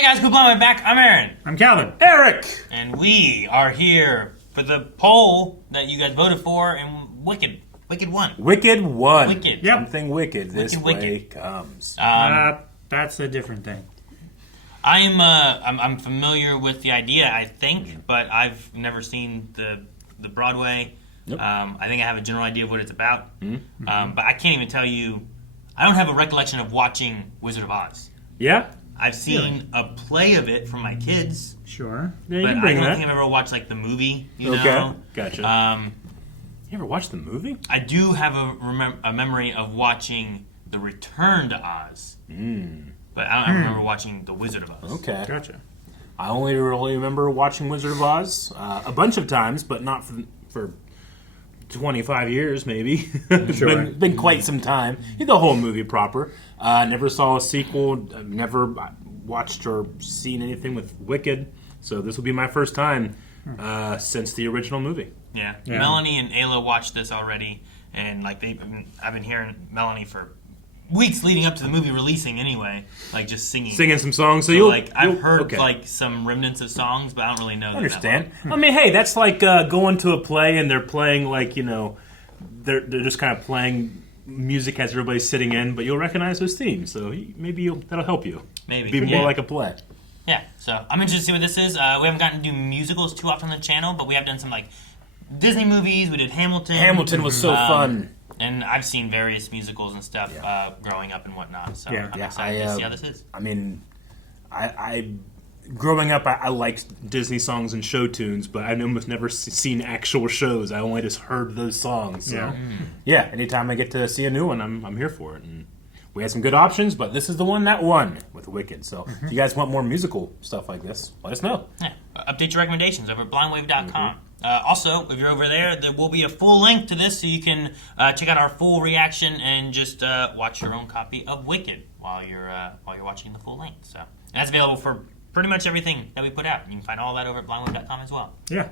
Hey guys, good blind back. I'm Aaron. I'm Calvin. Eric! And we are here for the poll that you guys voted for in Wicked. Wicked won. Wicked won. Wicked. Yep. Something wicked this Wicked. way comes. That's a different thing. I'm familiar with the idea, I think, but I've never seen the Broadway. Nope. I think I have a general idea of what it's about. Mm-hmm. But I can't even tell you. I don't have a recollection of watching Wizard of Oz. Yeah? I've seen a play of it from my kids, Sure. Yeah, you but can I bring don't that. think I've ever watched like the movie. You Okay, know? gotcha. You ever watched the movie? I do have a memory of watching The Return to Oz, but I don't remember watching The Wizard of Oz. Okay. Gotcha. I only really remember watching Wizard of Oz a bunch of times, but not for 25 years, maybe. It's Sure. been quite some time. The whole movie proper. Never saw a sequel. Never watched or seen anything with Wicked. So this will be my first time since the original movie. Yeah. Yeah. Melanie and Ayla watched this already, and like I've been hearing Melanie for weeks leading up to the movie releasing. Anyway, like just singing Singing some songs. So I've heard okay. like some remnants of songs, but I don't really know. I understand. I mean, hey, that's like going to a play and they're playing like, they're just kind of playing music as everybody's sitting in, but you'll recognize those themes. So maybe that'll help you. Maybe. Be more Yeah. like a play. Yeah, so I'm interested to see what this is. We haven't gotten to do musicals too often on the channel, but we have done some like Disney movies. We did Hamilton. Hamilton was so fun. And I've seen various musicals and stuff growing up and whatnot. So Yeah. I'm excited to see how this is. I mean, I growing up, I liked Disney songs and show tunes, but I've almost never seen actual shows. I only just heard those songs. So, yeah, anytime I get to see a new one, I'm here for it. And we had some good options, but this is the one that won with Wicked. So if you guys want more musical stuff like this, let us know. Yeah. Update your recommendations over at blindwave.com. Also, if you're over there will be a full link to this so you can check out our full reaction and just watch your own copy of Wicked while you're watching the full length. So, and that's available for pretty much everything that we put out. You can find all that over at blindwave.com as well. Yeah.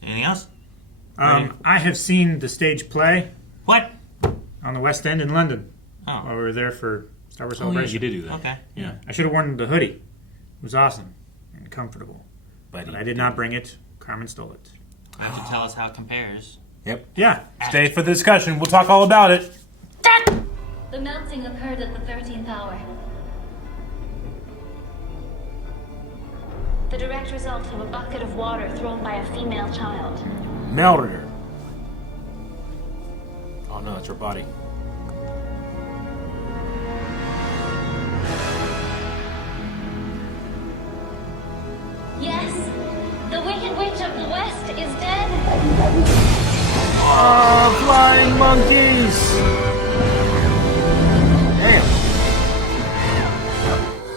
Anything else? I have seen the stage play What? on the West End in London Oh, while we were there for Star Wars Oh, yeah, Celebration. you did do that. okay. Yeah. I should have worn the hoodie. It was awesome and comfortable. But I did not bring it. Carmen stole it. You have to tell us how it compares. Yep. Yeah. Stay for the discussion. We'll talk all about it. The melting occurred at the 13th hour. The direct result of a bucket of water thrown by a female child. Melted her. Oh no, it's her body. Yes, the Wicked Witch of the West is dead. Oh, flying monkeys!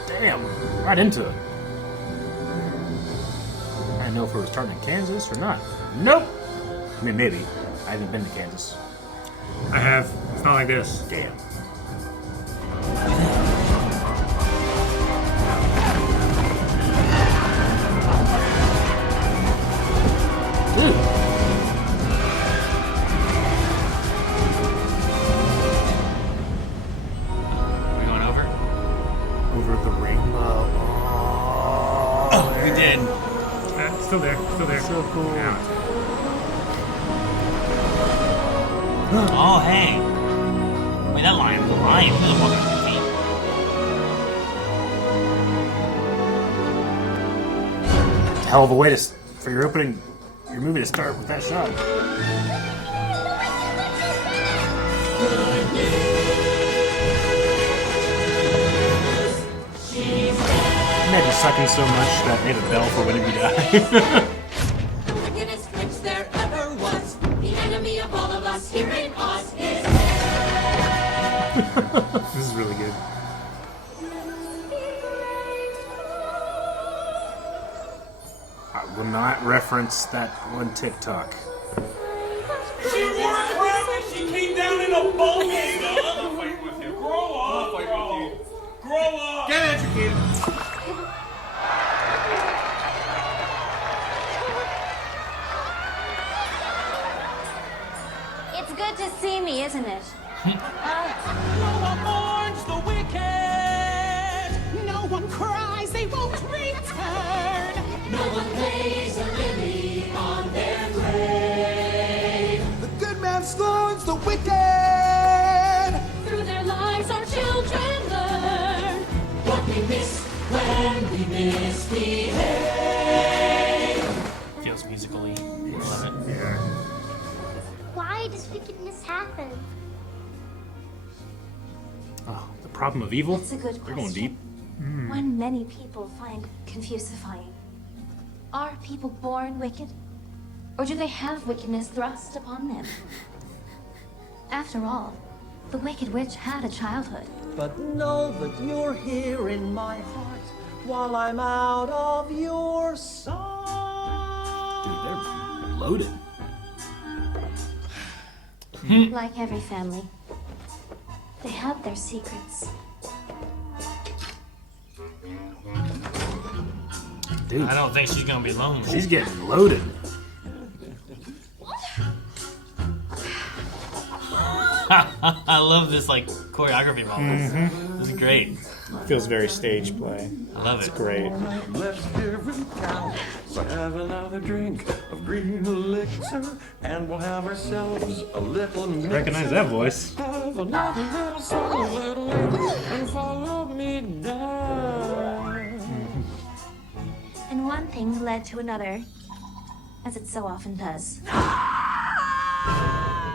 Damn. Right into it. I didn't know if it was starting in Kansas or not. Nope. I mean, maybe. I haven't been to Kansas. I have. It's not like this. Damn. Dude. Are we going over? Over the rainbow. Oh, We did. Still there. Still there. so cool. Yeah. Oh, hey. Wait, that lion's alive. He doesn't walk on 2 feet. Hell of a way for your movie to start with that shot. Imagine sucking so much that made a bell for when you die. The wickedest witch there ever was. The enemy of all of us here in Oz is This is really good. I will not reference that one TikTok. She wore a crown and she came down in a bowl. I'm fighting with you. Grow up. Grow up. Get educated. It's good to see me, isn't it? No one mourns the wicked. no one cries. They when we misbehave. Feels musically. Love it. Yeah. Why does wickedness happen? Oh, the problem of evil? That's a good They're going question. deep. One many people find confusifying. Are people born wicked? Or do they have wickedness thrust upon them? After all, the Wicked Witch had a childhood. But know that you're here in my heart while I'm out of your sight. Dude, they're loaded. Like every family, they have their secrets. Dude, I don't think she's gonna be lonely. she's getting loaded. I love this like choreography moment. This is great. Feels very stage play. I love it. Great. Let's give it down. So have another drink of green elixir, and we'll have ourselves a little mixer. Recognize that voice. Have another little song, a little later, and follow me down. And one thing led to another, as it so often does.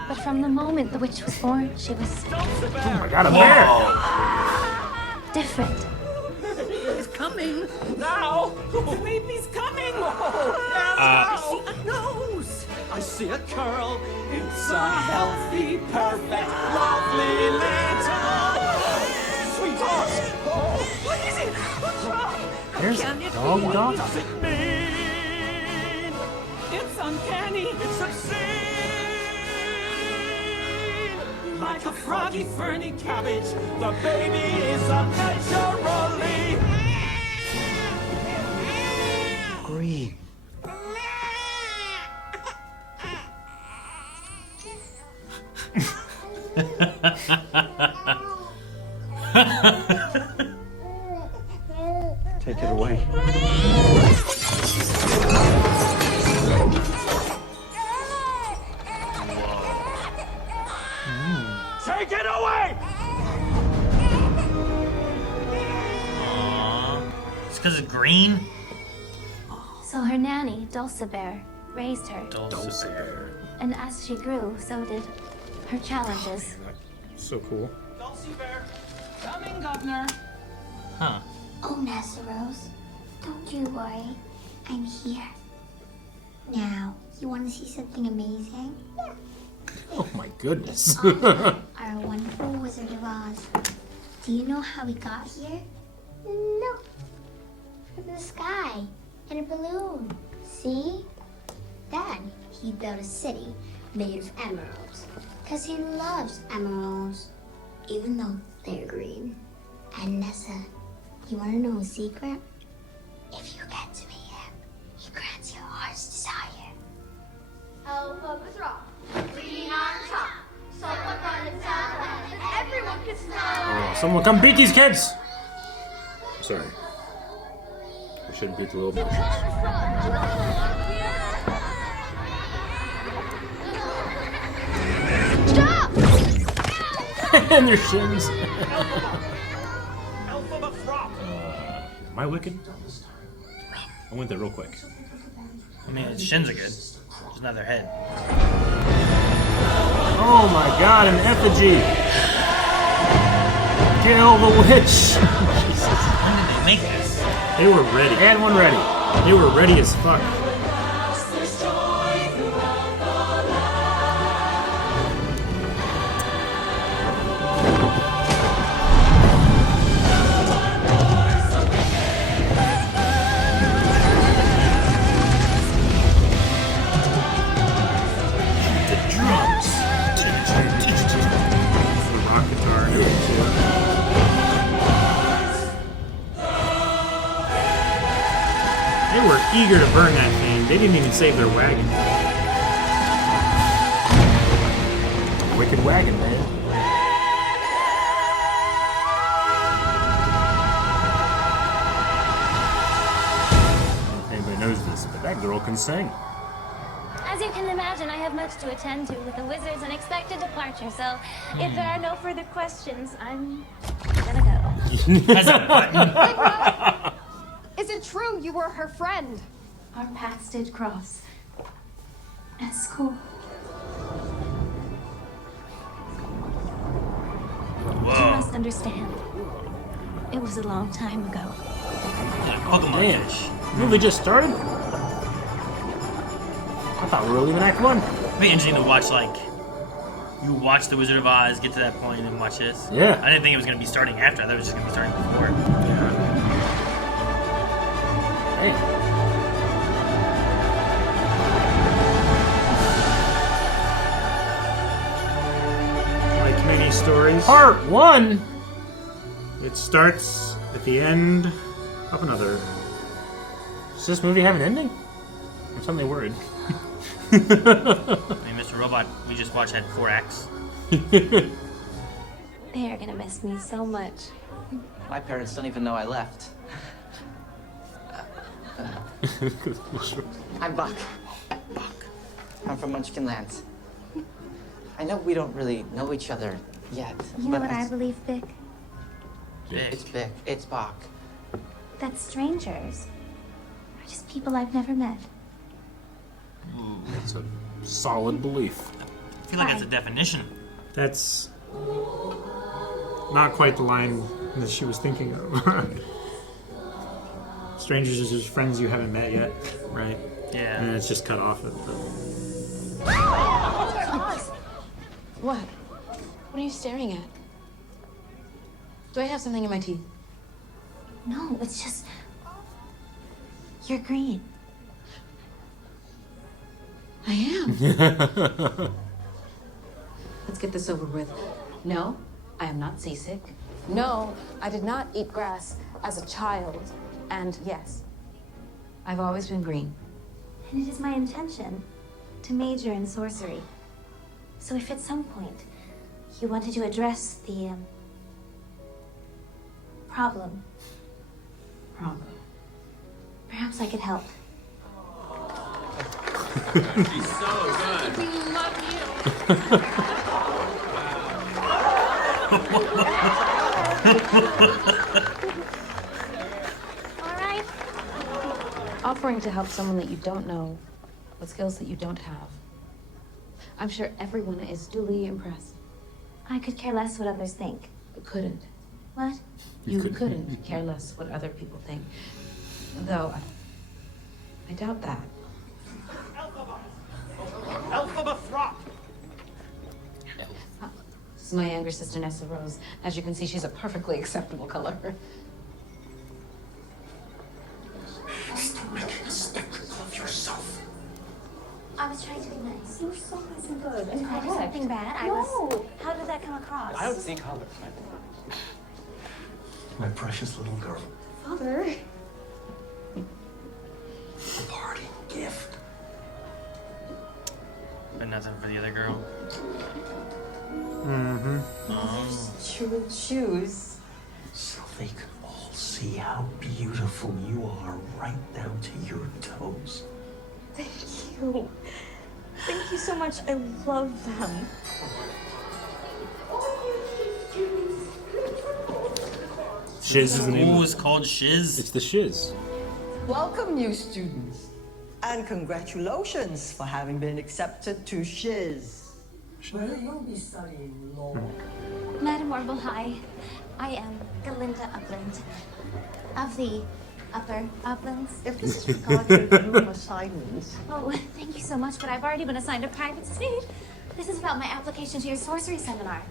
But from the moment the witch was born, she was Oh my god, a bear! different. He's coming now. The baby's coming. I see a nose. I see a curl. It's a healthy, perfect, lovely little sweetheart. Oh, what is it? What's wrong? There's Can it dog be? What dog. does it mean? It's uncanny. It's obscene. Like a froggy, ferny cabbage, the baby is unnaturally green. Take it away. Take it away! Aww. It's because it's green. So her nanny, Dulcibert, raised her. Dulcibert. And as she grew, so did her challenges. So cool. Dulcibert, coming, governor. Huh. Oh, Master Rose, don't you worry. I'm here. Now, you want to see something amazing? Oh my goodness. Our wonderful Wizard of Oz. Do you know how we got here? No. From the sky in a balloon. See? Then he built a city made of emeralds. Because he loves emeralds, even though they're green. And Nessa, you want to know a secret? If you get to meet him, he grants your heart's desire. Elphaba drop, green on top. Someone running down, and everyone can smile. Oh, someone come beat these kids! Sorry. I shouldn't beat the little boys. Stop! And their shins. Elphaba drop. Am I wicked? I went there real quick. I mean, its shins are good. Just not their head. Oh my god, an effigy! Kill the witch! When did they make this? They were ready. And one ready. They were ready as fuck. The drums. The rock guitar and everything too. They were eager to burn that thing. They didn't even save their wagon. Wicked wagon, man. I don't know if anybody knows this, but that girl can sing. As you can imagine, I have much to attend to with the wizard's unexpected departure, so if there are no further questions, I'm gonna go. Has a button. you were her friend. Our paths did cross. At school. You must understand. It was a long time ago. Pokemon fish. Movie just started? I thought we were leaving Act 1. It'd be interesting to watch, like, you watch The Wizard of Oz, get to that point, and then watch this. Yeah. I didn't think it was going to be starting after. I thought it was just going to be starting before. Hey. Like many stories, Part 1? it starts at the end of another. Does this movie have an ending? I'm suddenly worried. I mean, Mr. Robot, we just watched had 4 acts. They are gonna miss me so much. My parents don't even know I left. I'm Buck. I'm from Munchkin Land. I know we don't really know each other yet. You know what I believe, Vic? It's Vic. It's Buck. That strangers are just people I've never met. That's a solid belief. I feel like that's a definition. That's not quite the line that she was thinking of. Strangers are just friends you haven't met yet, right? Yeah. And it's just cut off at the... What? What are you staring at? Do I have something in my teeth? No, it's just... You're green. I am. Let's get this over with. No, I am not seasick. No, I did not eat grass as a child. And yes, I've always been green. And it is my intention to major in sorcery. So if at some point you wanted to address the problem, perhaps I could help. She's so good. We love you. All right. Offering to help someone that you don't know with skills that you don't have. I'm sure everyone is duly impressed. I could care less what others think. But couldn't. What? You couldn't care less what other people think. Though, I doubt that. Elphaba Throp! This is my younger sister, Nessa Rose. As you can see, she's a perfectly acceptable color. Of yourself. I was trying to be nice. You're so nice and good. Did I do something bad? I was. How did that come across? I don't see color. My precious little girl. Father. A parting gift. But nothing for the other girl. Mm-hmm. Shoes. So they could all see how beautiful you are right down to your toes. Thank you. Thank you so much. I love them. Shiz is the name. School is called Shiz. It's the Shiz. Welcome, new students. And congratulations for having been accepted to Shiz. Where you'll be studying law. Madam Orville, hi. I am Galinda Upland. Of the Upper Uplands. If this is regarding your room assignments. Oh, thank you so much, but I've already been assigned a private suite. This is about my application to your sorcery seminar.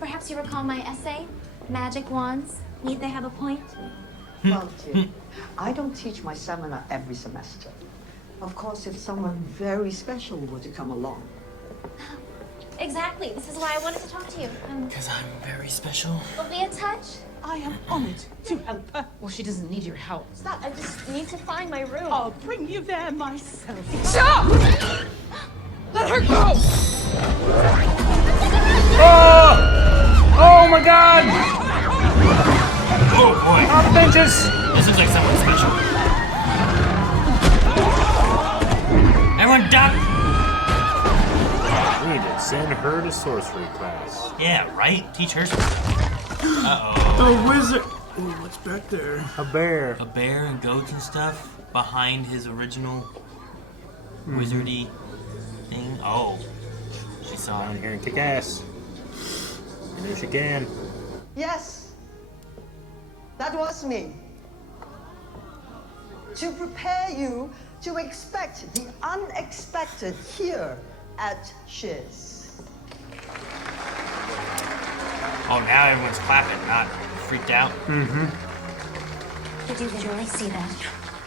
Perhaps you recall my essay, Magic Wands. Need they have a point? Well, dear, I don't teach my seminar every semester. Of course, if someone very special were to come along. Exactly. This is why I wanted to talk to you. Because I'm very special. We'll be in touch. I am honored to help her. Well, she doesn't need your help. Stop. I just need to find my room. I'll bring you there myself. Stop! Let her go! Oh! Oh my God! Oh boy. On the benches! This looks like someone special. Everyone duck! We need to send her to sorcery class. Yeah, right? Teach her some. Uh-oh. The wizard! Ooh, what's back there? A bear. A bear and goats and stuff behind his original wizardy thing. Oh, she saw Down him. here and kick ass. And there she can. Yes, that was me. To prepare you to expect the unexpected here at Shiz. Oh, now everyone's clapping, not freaked out. Mm-hmm. Did you visually see that?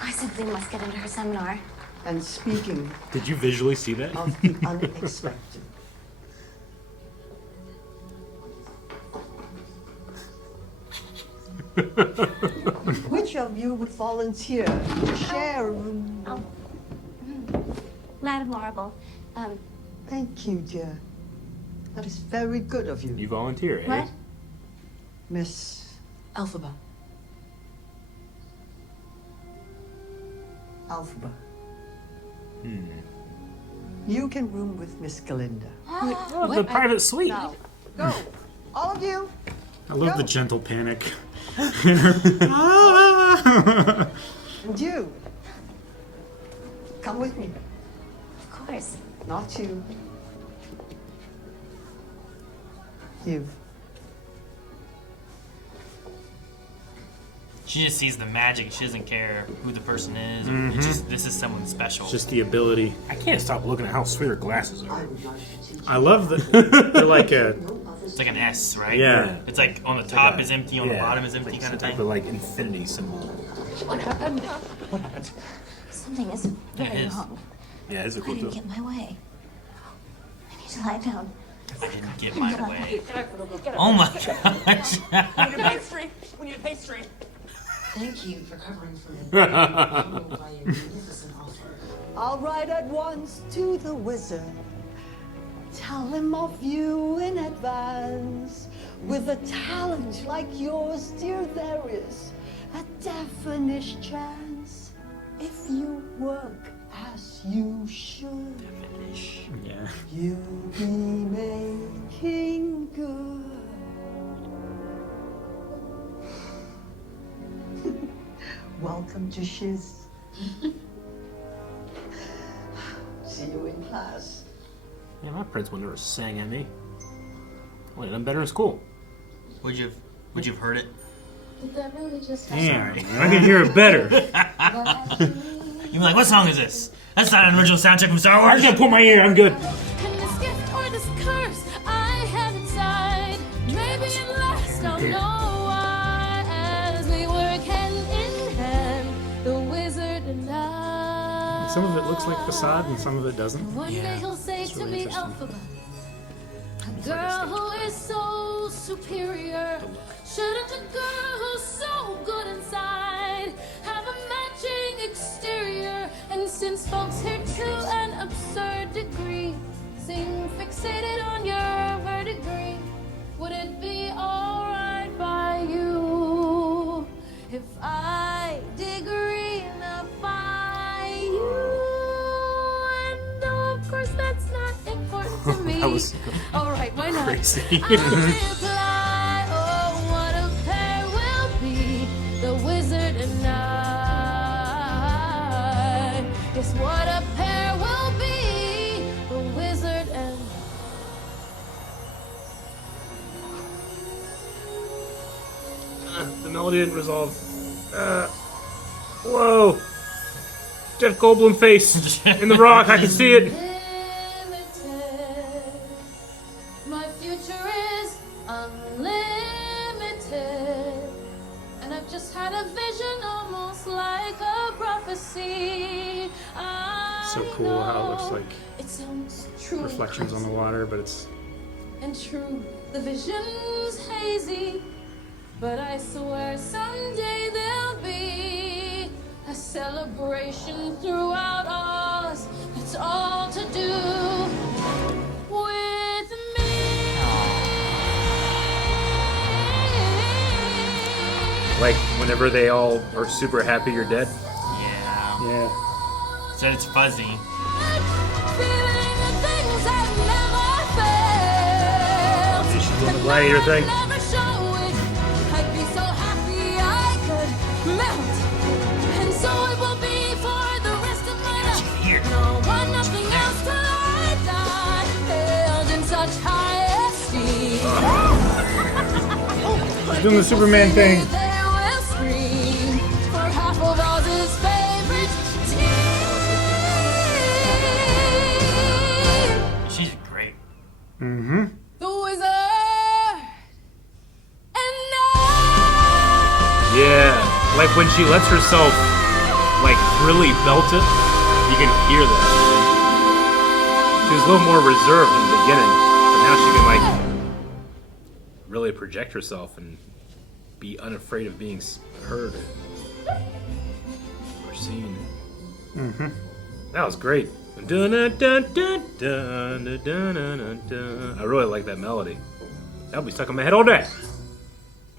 I simply must get into her seminar. And speaking Did you visually see that? of the unexpected, which of you would volunteer to share a room? Oh. Madam Marble, Thank you, dear. That is very good of you. You volunteer, eh? what? Miss Elphaba. Alphaba. Hmm. You can room with Miss Galinda. Oh, the private suite. Now, go. All of you. I love Go. the gentle panic in her. And you. Come with me. Of course. Not you. You. She just sees the magic. She doesn't care who the person is. It's just, this is someone special. Just the ability. I can't stop looking at how sweet her glasses are. I love that they're like a. It's like an S, right? Yeah. It's like on the top is empty, on the bottom is empty, like kind of some thing. type of like infinity symbol. What happened? What happened? Something is very it is. wrong. Yeah, it's a I cool didn't too. get my way. I need to lie down. I didn't get my way. Get it. Oh my gosh. We need pastry. We need pastry. Thank you for covering for me. Humbled by your magnificent offer. I'll ride at once to the wizard. Tell him of you in advance. With a talent like yours, dear, there is a definite chance. If you work as you should, Yeah. you'll be making good. Welcome to Shiz. See you in class. Yeah, my principal never sang at me. Well, I'm better in school. Would you have heard it? Did that really just Damn, I can hear it better. You'd be like, what song is this? That's not an original soundtrack from Star Wars. I gotta pull my ear. I'm good. And this gift or this curse I have inside, maybe it lasts, I'll know why. As we work hand in hand, the wizard and I. Some of it looks like facade, and some of it doesn't. One day he'll say It's to really me, interesting. Alphaba, a girl who is so superior. Shouldn't a girl who's so good inside have a matching exterior? And since folks here to an absurd degree seem fixated on your verdigris, would it be alright by you if I degreenify you? And no, of course that's not important to me. That was Alright, why not? crazy. I'll reply, oh, what a pair we'll be, the wizard and I. Guess what a pair will be, the wizard and The melody didn't resolve. Whoa! Jeff Goldblum face in the rock. I can see it. unlimited. My future is unlimited. And I've just had a vision almost like a prophecy. So cool how it looks like It sounds true. reflections on the water, but it's And true, the vision's hazy, but I swear someday there'll be a celebration throughout Oz. That's all to do with me. Like whenever they all are super happy you're dead. Yeah. yeah. So it's fuzzy. Feeling the things I've never felt. She's doing the gladiator thing. Never show it. I'd be so happy I doing the Superman thing. They will scream for half of Oz's favorite team. She's great. Mm-hmm. The Wizard. And Yeah, like when she lets herself, like, really belt it, you can hear that. She was a little more reserved in the beginning, but now she can, like, really project herself and be unafraid of being heard or seen. Mm-hmm. That was great. Dun, dun, dun, dun, dun, dun, dun, dun, dun. I really like that melody. That'll be stuck in my head all day.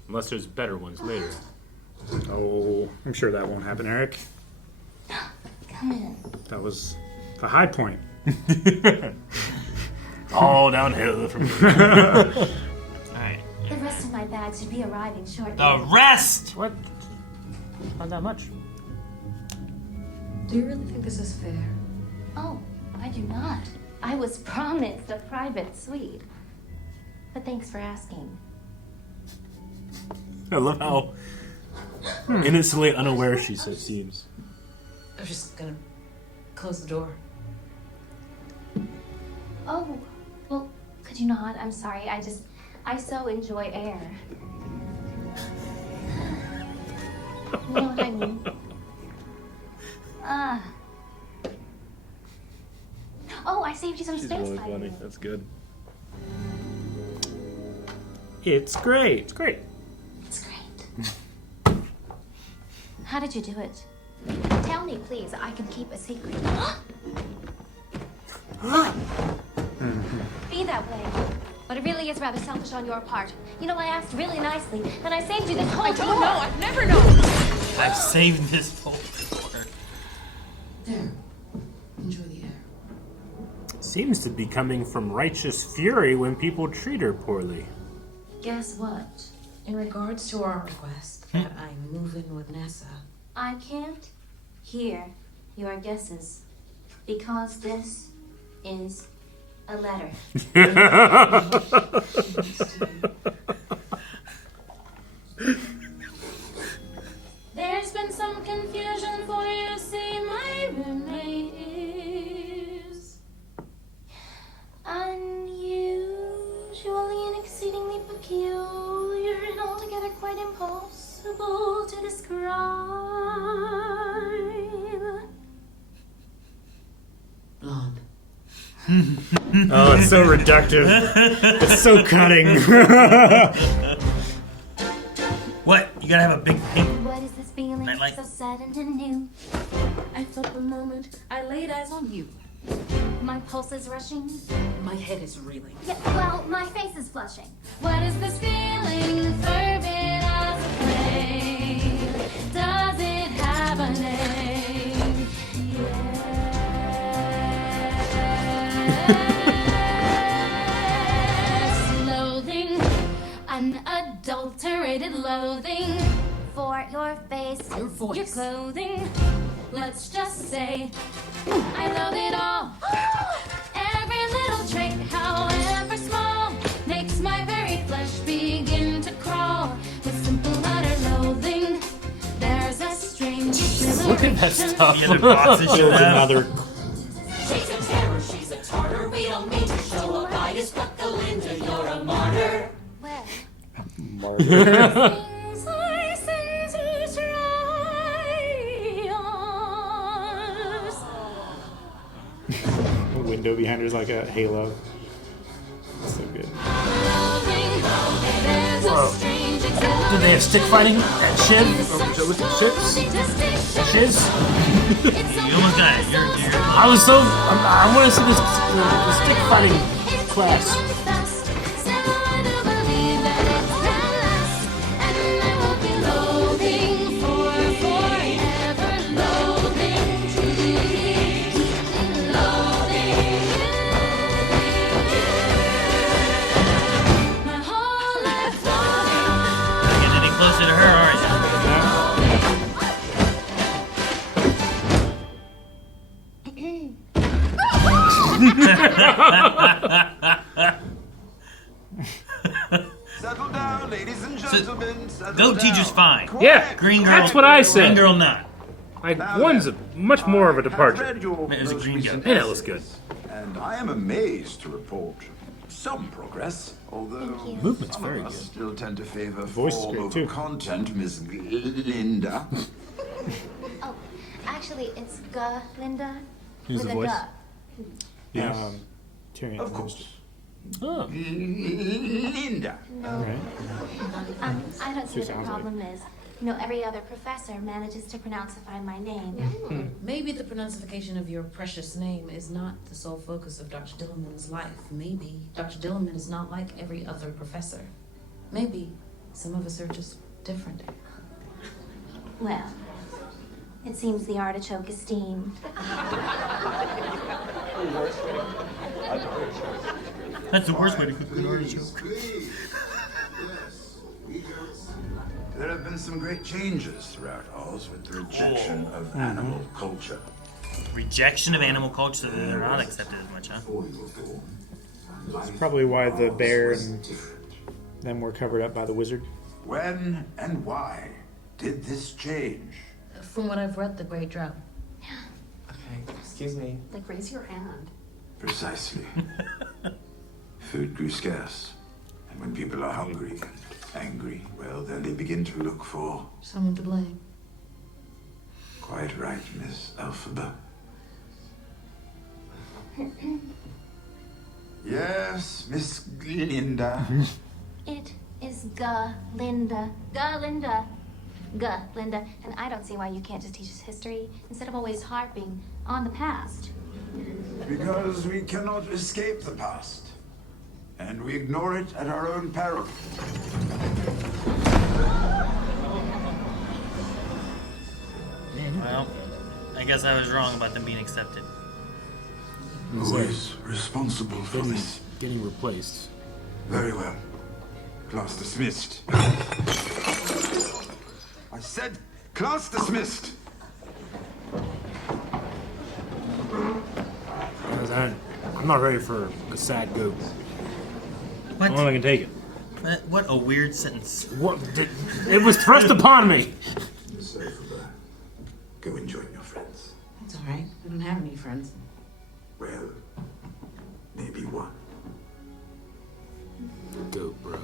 Unless there's better ones later. Oh, I'm sure that won't happen, Eric. Come in. That was the high point. All downhill from here. Alright. The rest of my bags should be arriving shortly. The rest! What? Not that much. Do you really think this is fair? Oh, I do not. I was promised a private suite. But thanks for asking. I love how innocently unaware she seems. I'm just gonna close the door. Oh, well, could you not? I'm sorry. I so enjoy air. You know what I mean? Oh, I saved you some She's space. really by the funny. way. That's good. It's great. It's great. It's great. How did you do it? Tell me, please. I can keep a secret. Fine. Be that way. But it really is rather selfish on your part. You know, I asked really nicely, and I saved you this whole I door. don't know. I've never known. I've saved this whole door. There. Enjoy the air. Seems to be coming from righteous fury when people treat her poorly. Guess what? In regards to our request that I move in with Nessa, I can't hear your guesses because this is a letter. There's been some confusion for you, see, my roommate is unusually and exceedingly peculiar and altogether quite impossible to describe. blonde. Oh, it's so reductive. It's so cutting. What? You gotta have a big pink. What is this feeling Nightlight. so sudden and new? I felt the moment I laid eyes on you. My pulse is rushing. My head is reeling. Yeah, well, my face is flushing. What is this feeling? Fervent as a flame. Does it have a name? Yes. Loathing, unadulterated loathing For your face, Your voice. your clothing. Let's just say I love it all. Every little trait, however small, makes my very flesh begin to crawl. With simple utter loathing, there's a strange Look at that exhilaration. stuff. The other boxes should have. Another. She's a terror, she's a tartar. We don't mean to show a bias, but Galinda, you're a martyr. well, Things I say to try yours. The window behind her is like a halo. It's so good. Loathing, there's a Whoa. strange Did they have stick fighting at Shiv? Or was it Shiz? Shiz? You almost got it. You're I was so. I want to see this the stick fighting class. not getting any closer to her, are Settle down, ladies and gentlemen. Goat teacher's fine. Yeah, Green girl. that's what I said. Green girl not. Like, one's much more of a departure. It was a green goat. Hey, that was good. And I am amazed to report some progress, although Movement's some very of us good. still tend to favor Voice is form great, over too. content, Miss Linda. Oh, actually, it's Ga Linda. Who's with the a voice? Ga. Yeah. Tyrion. Of course. Oh. Linda. No. Right. I don't see She what the sounds problem is. You know, every other professor manages to pronounceify my name. Maybe the pronunciation of your precious name is not the sole focus of Dr. Dillerman's life. Maybe Dr. Dillerman is not like every other professor. Maybe some of us are just different. Well, it seems the artichoke is steamed. That's the worst way to cook an artichoke. There have been some great changes throughout Oz with the rejection of animal culture. Rejection of animal culture, so they're not accepted as much, huh? That's probably why the bear and them were covered up by the wizard. When and why did this change? From what I've read, the Great Drought. Okay, excuse me. Like, raise your hand. Precisely. Food grew scarce, and when people are hungry and angry, well, then they begin to look for... Someone to blame. Quite right, Miss Elphaba. Yes, Miss Linda. It is Ga Linda. Ga Linda. Ga Linda. And I don't see why you can't just teach us history instead of always harping on the past. Because we cannot escape the past. And we ignore it at our own peril. Well, I guess I was wrong about them being accepted. Who is responsible for this? Getting replaced. Very well. Class dismissed. I said class dismissed. I'm not ready for a sad goat. What? I don't know if I can take it. What a weird sentence. What? It was thrust upon me. Miss Elphaba, go and join your friends. That's all right. I don't have any friends. Well, maybe one. Goat, bro.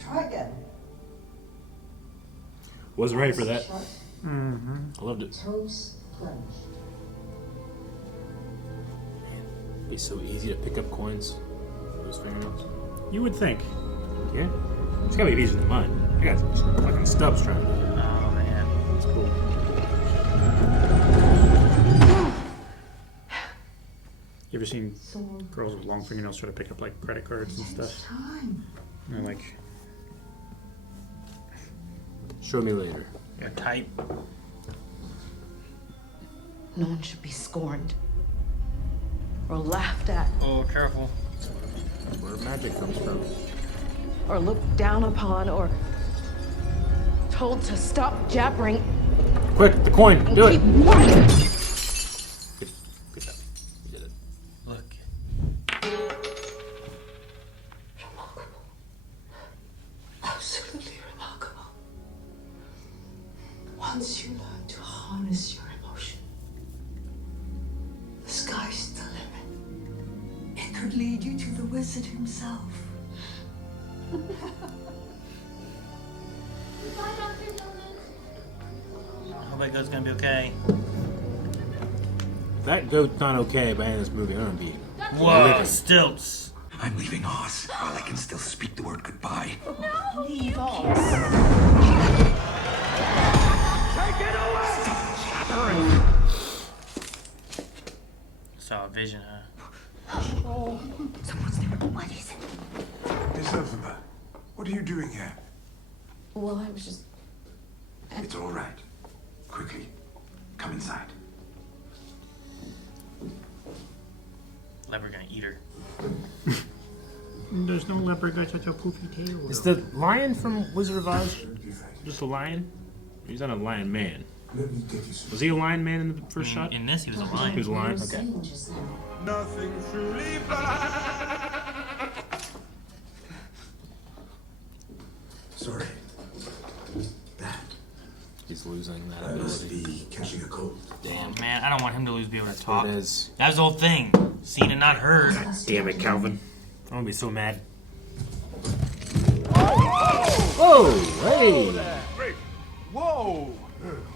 Try again. Wasn't ready for that. Mm-hmm. I loved it. Toes clenched. It'd be so easy to pick up coins. Those fingernails. You would think. Yeah. It's gotta be easier than mine. I got fucking stubs trying to do it. Oh, man. It's cool. You ever seen girls with long fingernails try to pick up like credit cards and stuff? Time. And they're like, Show me later. You're tight. No one should be scorned or laughed at Oh, careful. That's where magic comes from. or looked down upon or told to stop jabbering Quick, the coin. and Do keep it. quiet. Good job. You did it. Look. Absolutely remarkable. Once you learn to harness your emotion, the sky's the limit. It could lead you to the wizard himself. I hope that goat's gonna be okay. That goat's not okay by the end of this movie. I'm gonna be. Whoa, stilts. I'm leaving Oz while I can still speak the word goodbye. No! Leave Oz. Take it away! Saw a vision, huh? Oh, Someone's there. What is it? Miss Elphaba, what are you doing here? Well, I was just. It's all right. Quickly, come inside. Leopard gonna eat her. there's no leopard got such a poofy tail. Is the lion from Wizard of Oz just a lion? He's not a lion man. Let me get you some. Was he a lion man in the first shot? In this, he was a lion. He was a lion. Okay. Nothing truly Sorry. He's losing that I must ability. be catching a cold. Damn, man, I don't want him to lose be able to talk. What it is. That was the whole thing. Seen and not heard. Damn it, Calvin. I'm gonna be so mad. Whoa! Hey! Whoa!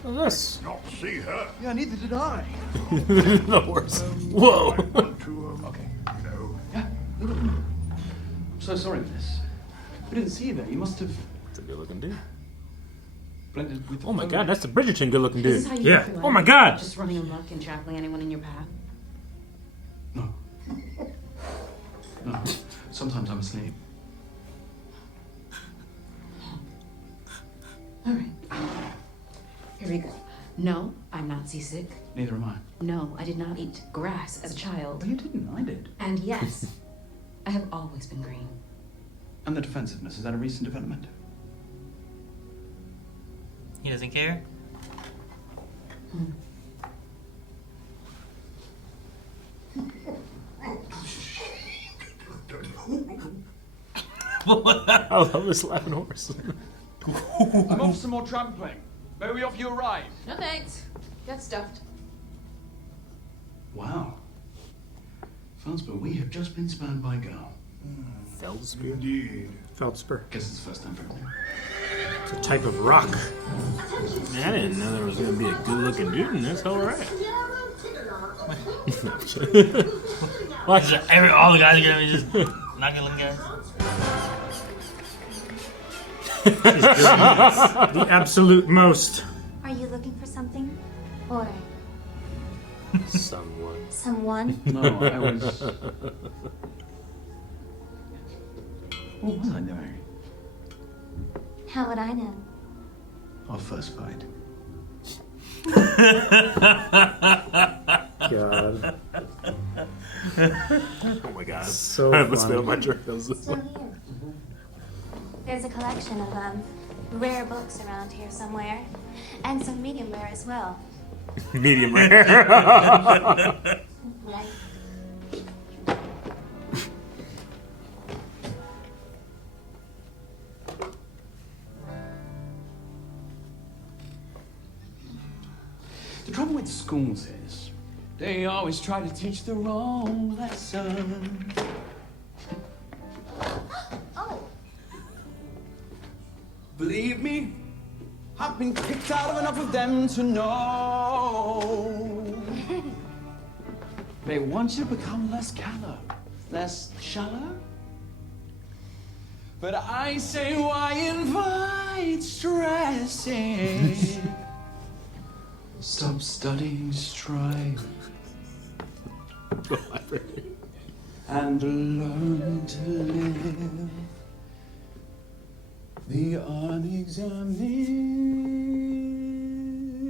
What's this? Not see her. Yeah, neither did I. The horse. Whoa! Okay. No. Yeah. I'm so sorry, miss. We didn't see you there. You must have. It's a good-looking dude. Blended with the Oh my photo. God, that's the Bridgerton good-looking Is this dude. how you Yeah. feel Oh my like God. Just running amok and trampling anyone in your path? No. Sometimes I'm asleep. All right. Here we go. No, I'm not seasick. Neither am I. No, I did not eat grass as a child. Oh, you didn't. I did. And yes, I have always been green. And the defensiveness, is that a recent development? He doesn't care. I love this laughing horse. I'm off some more trampling. May we offer you a ride? No thanks. Got stuffed. Wow. Felspar, we have just been spurned by a girl. Felspar? Indeed. Feldspar. Guess it's the first time for everything. It's a type of rock. Man, I didn't know there was gonna be a good-looking dude in this. All right. What? All the guys are gonna be just not good looking guys. The absolute most. Are you looking for something? Or Someone. someone? No, I was. What was I doing? How would I know? Our first fight. God. Oh my God. So I must spit funny. on my drink. That was So here. There's a collection of rare books around here somewhere. And some medium rare as well. medium rare. Right. The trouble with schools is they always try to teach the wrong lesson. Oh. Believe me, I've been kicked out of enough of them to know. They want you to become less callow, less shallow. But I say, why invite stressing? Stop studying strife and learn to live the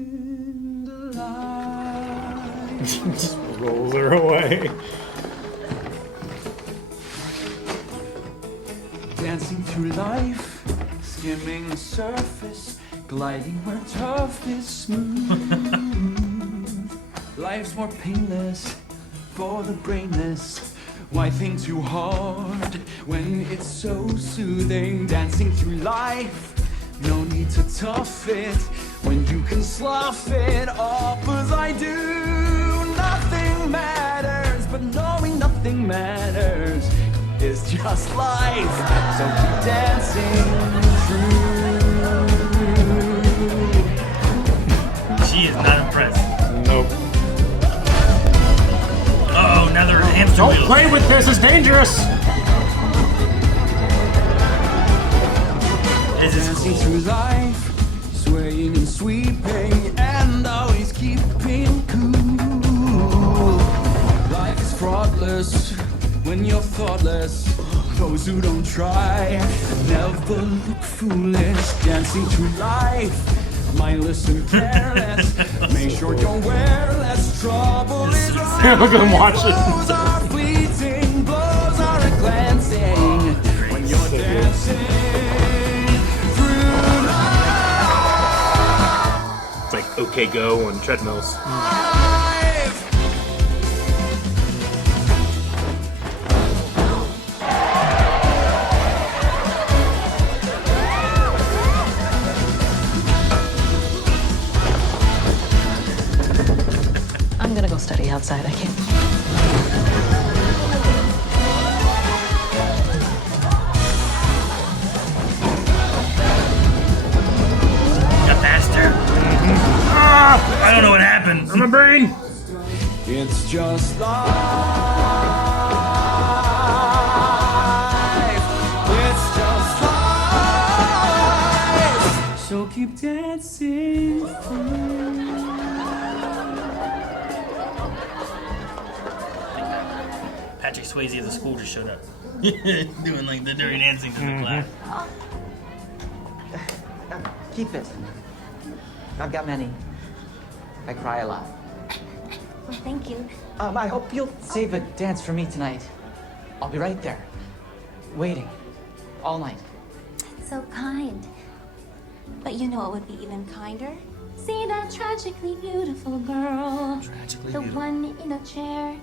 unexamined life. Just rolls her away. Dancing through life, skimming the surface, gliding where turf is smooth. Life's more painless for the brainless. Why think too hard when it's so soothing? Dancing through life, no need to tough it when you can slough it off as I do. Nothing matters, but knowing nothing matters is just life. So keep dancing through. She is not impressed. Nope. Oh, now they're hamster Don't wheels. play with this. It's dangerous. This is Dancing cool. through life, swaying and sweeping, and always keeping cool. Life is fraughtless when you're thoughtless. Those who don't try never look foolish. Dancing through life, mindless and careless. Make sure you're wearless. Trouble is right. Look at him watching. Blows are fleeting, blows are glancing when you're dancing through life. It's like OK Go on treadmills. I'm gonna go study outside. I can't. Got faster. I don't know what happened. My brain. It's just life. It's just life. So keep dancing. Patrick Swayze of the school just showed up. Doing like the dirty dancing to the class. Keep it. I've got many. I cry a lot. Well, thank you. I hope you'll save a dance for me tonight. I'll be right there, waiting, all night. So kind. But you know what would be even kinder? See that tragically beautiful girl. The one in the chair.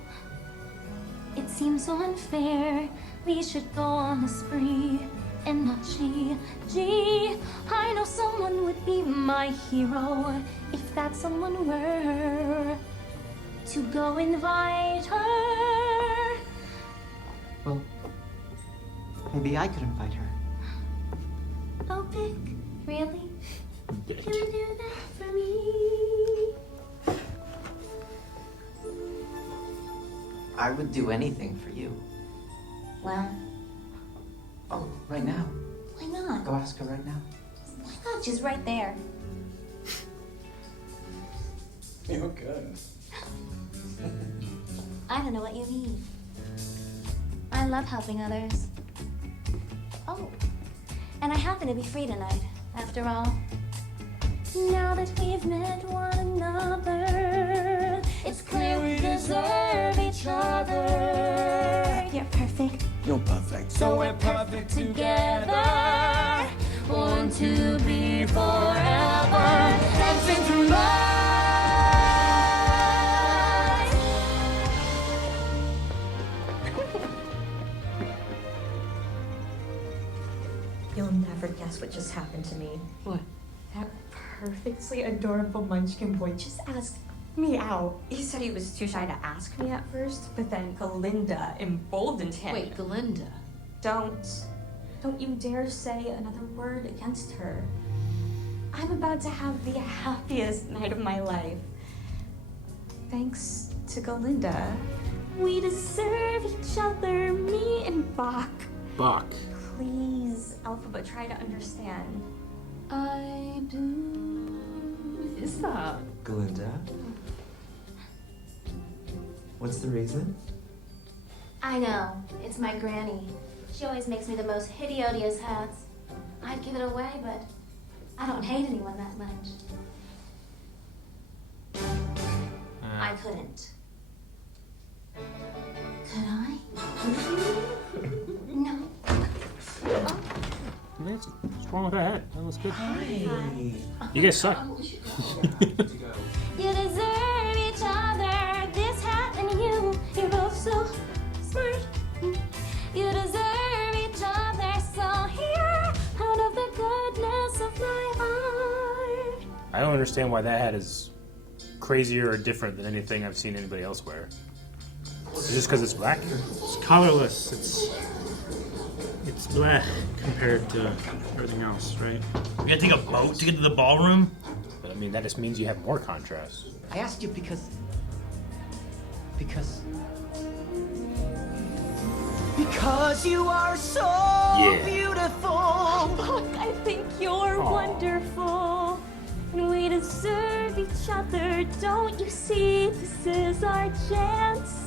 It seems so unfair. We should go on a spree. And not she. Gee, I know someone would be my hero if that someone were to go invite her. Well, maybe I could invite her. Oh, Vic, really? Can you do that for me? I would do anything for you. Well, Oh, right now. why not? Go ask her right now. Why not? She's right there. You're good. I don't know what you mean. I love helping others. Oh, and I happen to be free tonight, after all. Now that we've met one another, it's clear we deserve each other. You're perfect, You're perfect. so we're perfect together. Born to be forever, dancing through life. You'll never guess what just happened to me. What? That perfectly adorable Munchkin boy just asked me out. He said he was too shy to ask me at first, but then Galinda emboldened him. Wait, Galinda. Don't you dare say another word against her. I'm about to have the happiest night of my life. Thanks to Galinda. We deserve each other, me and Bach. Bach. Please, Alphabet, try to understand. I do. Is that? Galinda? What's the reason? I know, it's my granny. She always makes me the most hideous hats. I'd give it away, but I don't hate anyone that much. I couldn't. Could I? No. What's wrong with that? That was good. Hi. You guys suck. You deserve each other, this hat and you. You're both so smart. You deserve each other, so here, out of the goodness of my heart. I don't understand why that hat is crazier or different than anything I've seen anybody else wear. Is it just because it's black? It's colorless. It's black compared to everything else, right? You gotta take a boat to get to the ballroom? But I mean, that just means you have more contrast. I asked you because you are so beautiful. Look, I think you're wonderful. And we deserve each other, don't you see? This is our chance.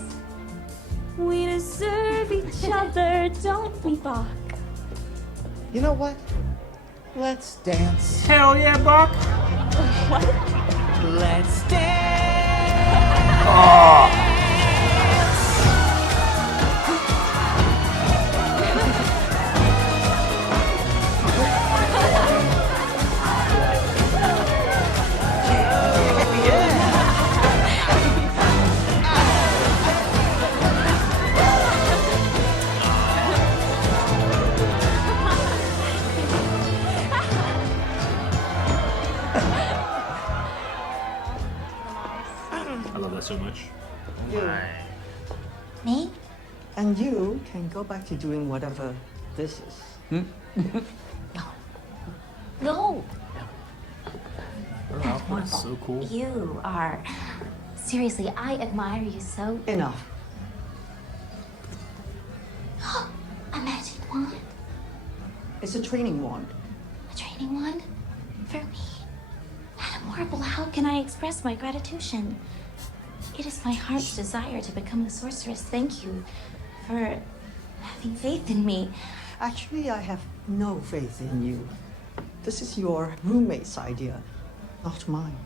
We deserve each other, don't we, Bach? You know what? Let's dance. Hell yeah, Bach! What? Let's dance. Me? And you can go back to doing whatever this is. No. Her outfit's so cool. You are. Seriously, I admire you so. Enough. A magic wand. It's a training wand. A training wand? For me? Madam Horrible, how can I express my gratitude? It is my heart's desire to become a sorceress. Thank you for having faith in me. Actually, I have no faith in you. This is your roommate's idea, not mine.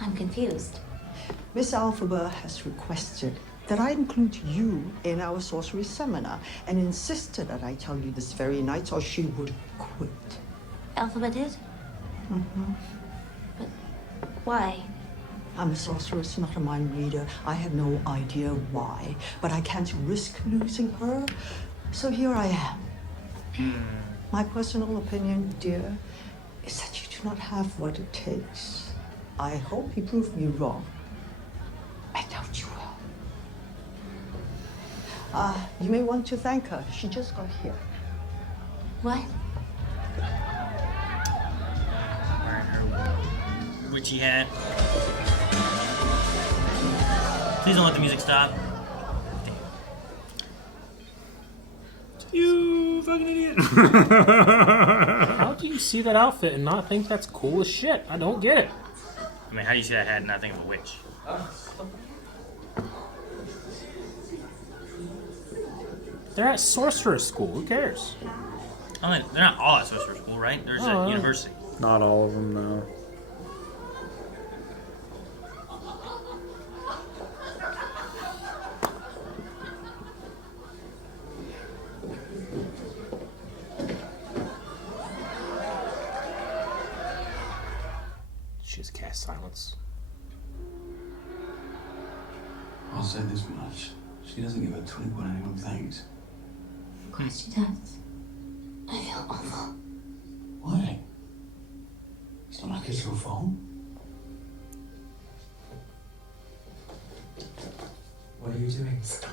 I'm confused. Miss Alphaba has requested that I include you in our sorcery seminar and insisted that I tell you this very night or she would quit. Alphaba did? Mm-hmm. But why? I'm a sorceress, not a mind reader. I have no idea why, but I can't risk losing her. So here I am. My personal opinion, dear, is that you do not have what it takes. I hope you prove me wrong. I doubt you will. You may want to thank her. She just got here. What? Wearing her witchy hat. Please don't let the music stop. You fucking idiot. How do you see that outfit and not think that's cool as shit? I don't get it. I mean, how do you see that hat and not think of a witch? They're at sorcerer school. Who cares? I mean, they're not all at sorcerer school, right? There's a university. Not all of them, no. She just cast silence. I'll say this much. She doesn't give a twig what anyone thinks. Of course she does. I feel awful. Why? It's not like it's your fault. What are you doing? Stop.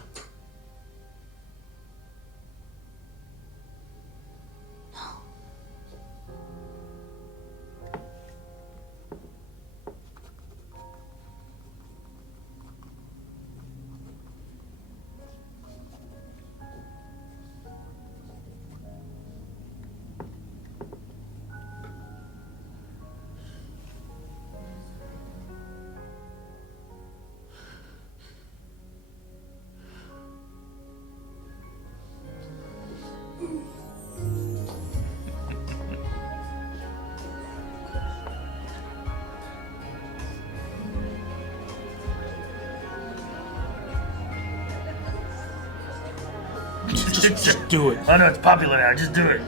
Just do it. I know it's popular now. Just do it.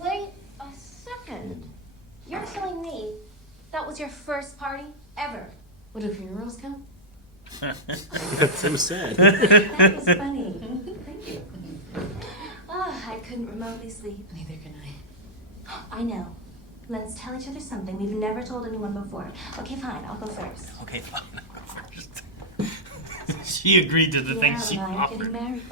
Wait a second. You're telling me that was your first party ever? Would a funerals count? That's so sad. That was funny. Thank you. I couldn't remotely sleep. Neither can I. I know. Let's tell each other something we've never told anyone before. Okay, fine. I'll go first. Okay, fine. I'll go first. She agreed to the things she and I are offered. getting married.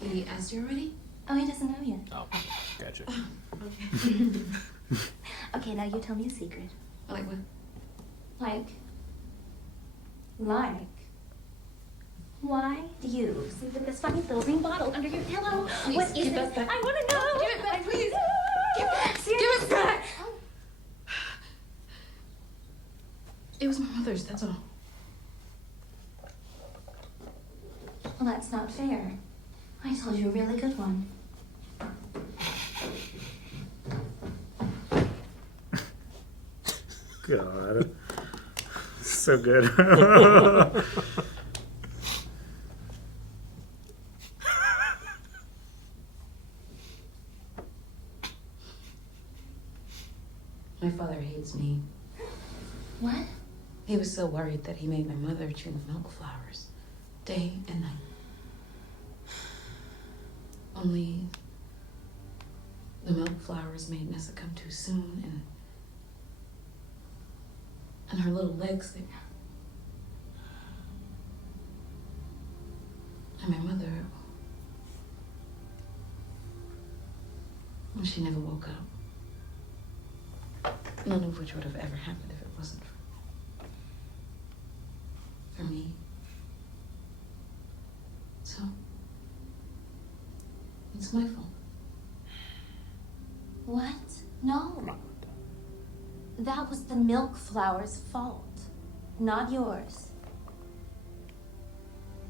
He asked you already? Oh, he doesn't know yet. Oh, gotcha. Okay, now you tell me a secret. Like what? Like. Why do you sleep with this funny little green bottle under your pillow? Please, What is give it? that back. I want to know. Give it back, please. Give it back. It was my mother's, that's all. Well, that's not fair. I told you a really good one. God. So good. My father hates me. What? He was so worried that he made my mother chew the milk flowers day and night. Only the milk flowers made Nessa come too soon, and her little legs, and my mother, well, she never woke up. None of which would have ever happened if it wasn't for me. So, it's my fault. What? No. That was the milk flower's fault, not yours.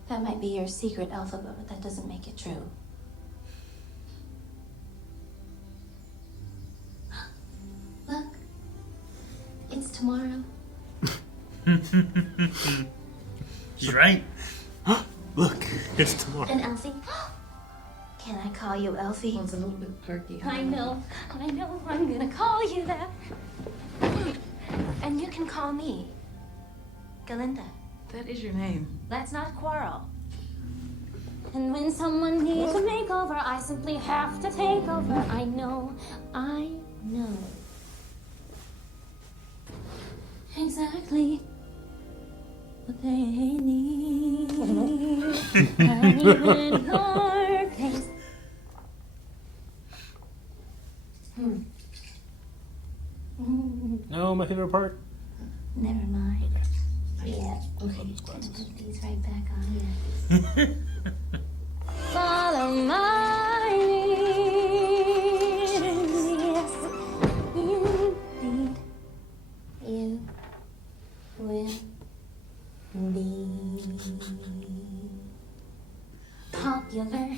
That might be your secret alphabet, but that doesn't make it true. Look, it's tomorrow. She's right. Look, it's tomorrow. And Elfie? Can I call you Elfie? Well, it's a little bit perky. I know, I'm gonna call you that. And you can call me Galinda. That is your name. Let's not quarrel. And when someone needs a makeover, I simply have to take over. I know exactly what they need. And even your case. No, my favorite part. Never mind. Yeah. Okay. Gonna put these right back on here. Follow my lead. Yes, indeed, you will be popular.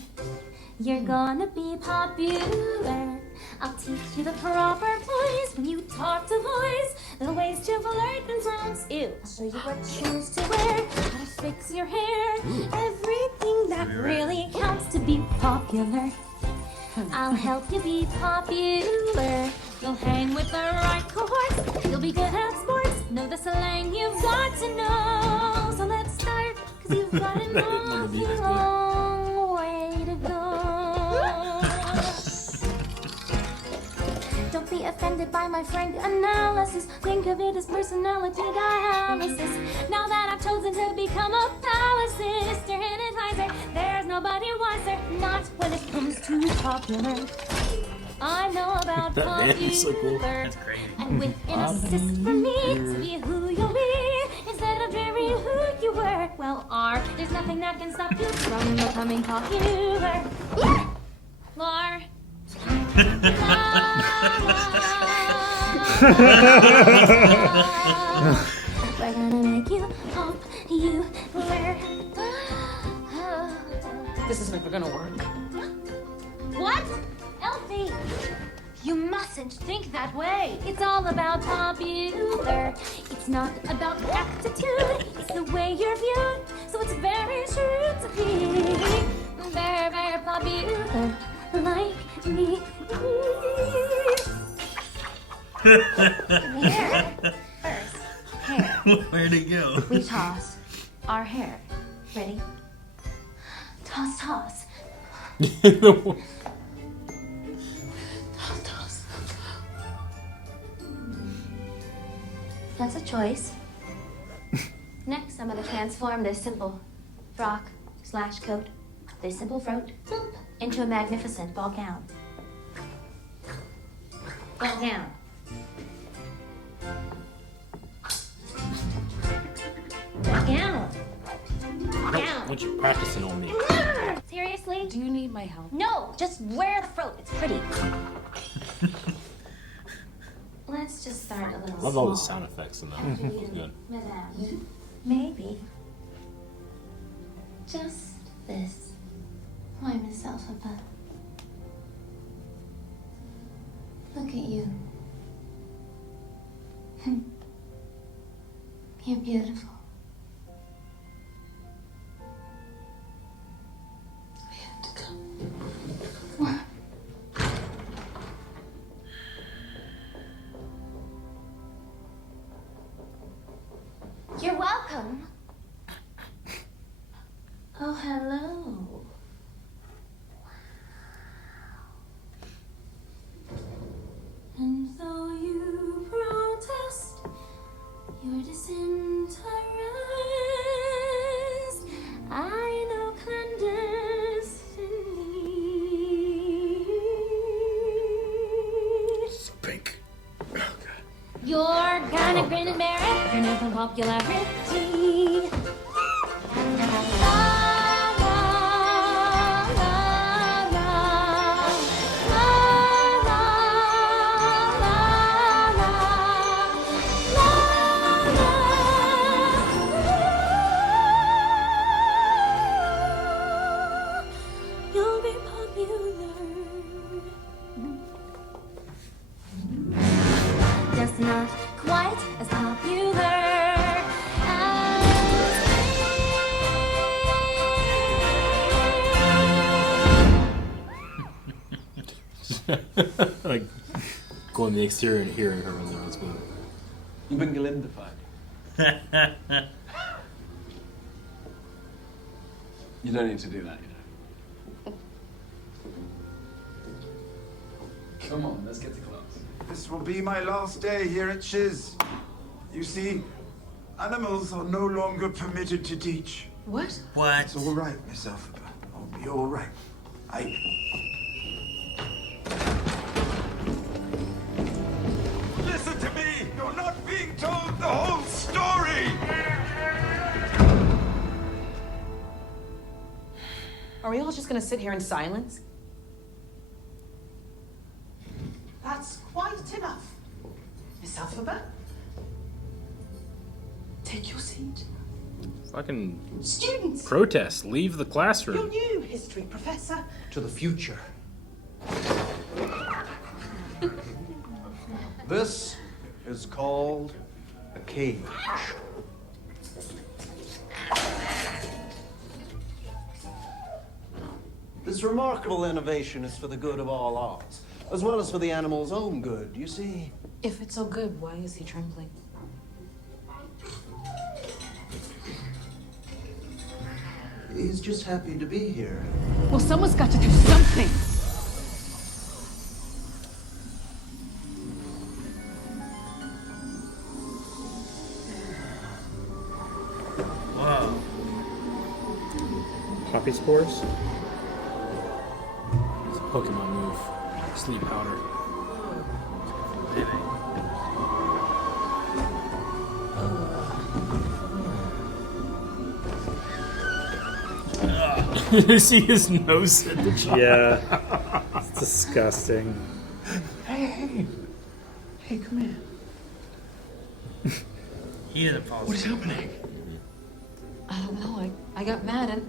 You're gonna be popular. I'll teach you the proper poise when you talk to boys, the ways to flirt and flounce. Ew. I'll show you what shoes to wear, how to fix your hair, everything that really counts to be popular. I'll help you be popular. You'll hang with the right cohorts. You'll be good at sports. Know the slang you've got to know. So let's start, 'cause you've got an awfully long way to go. Don't be offended by my frank analysis. Think of it as personality dialysis. Now that I've chosen to become a palimpsest advisor, there's nobody wiser, not when it comes to popular. I know about popular. So cool. That's great. And with an assist from me to be who you'll be, instead of dreary who you were, well, are. There's nothing that can stop you from becoming popular. Lar. We're gonna make you popular. This is never gonna work. What? Elfie! You mustn't think that way. It's all about popular. It's not about aptitude. It's the way you're viewed. So it's very true to be very, very popular. Like me. Hair. First, hair. Where'd it go? We toss our hair. Ready? Toss, toss. Toss. That's a choice. Next, I'm gonna transform this simple frock/coat, this simple throat, into a magnificent ball gown. Ball gown. Ball gown. down. What you practicing on me? Seriously? Do you need my help? No, just wear the froat. It's pretty. Let's just start a little Love small. all the sound effects in that. It's good. Madame, maybe just this. Why, Miss Elphaba? Look at you. You're beautiful. We have to go. What? You're welcome. Oh, hello. And though you protest your disinterest, I know clandestiny. So pink. You're gonna grin and bear it, grin up on popularity. You'll be popular. Just not quite as popular Like going to the exterior and hearing her in there as well. You've been galindified. You don't need to do that, you know. Come on, let's get to class. This will be my last day here at Shiz. You see, animals are no longer permitted to teach. What? What? It's all right, Miss Elphaba. I'll be all right. Listen to me! You're not being told the whole story! Are we all just gonna sit here in silence? That's quite enough. Miss Elphaba, take your seat. Fucking Students, protest. Leave the your classroom. new history professor. To the future. This is called a cage. This remarkable innovation is for the good of all arts, as well as for the animal's own good, you see. If it's so good, why is he trembling? He's just happy to be here. Well, someone's got to do something. Whoa. Poppy spores? It's a Pokemon move. Sleep powder. See his nose at the top. Yeah. It's disgusting. Hey, come here. He didn't fall What is asleep. happening? I don't know. I got mad and...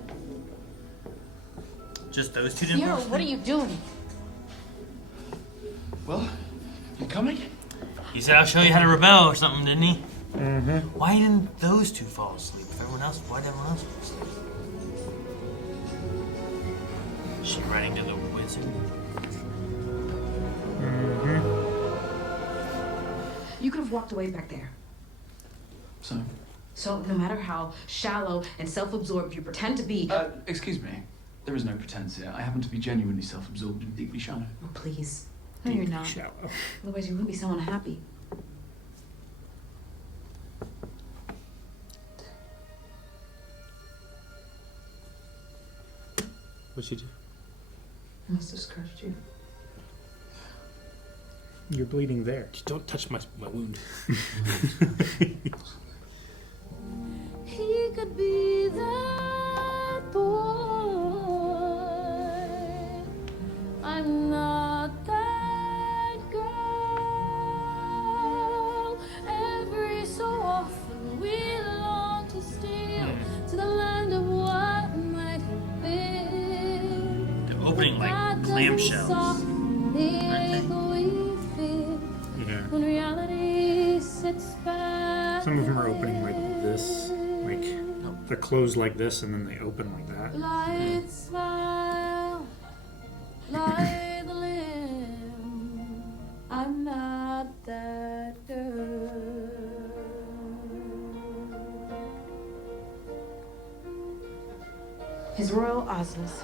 Just those two didn't Sierra, fall what are asleep? you doing? Well, you coming? He said, I'll show you how to rebel or something, didn't he? Mm-hmm. Why didn't those two fall asleep? If everyone else, why did everyone else fall asleep? Is she writing to the wizard? Mm-hmm. You could have walked away back there. So no matter how shallow and self-absorbed you pretend to be... Excuse me. There is no pretense here. I happen to be genuinely self-absorbed and deeply shallow. Oh, please. No, you're not. Shallow. Otherwise you wouldn't be so unhappy. What'd she do? I must have scratched you. You're bleeding there. Don't touch my wound. He could be there. opening like clamshells. Yeah. When reality sits back. Some of them are opening like this, like they're closed like this, and then they open like that. Light smile, light the limb. I'm not that girl. His Royal Osness,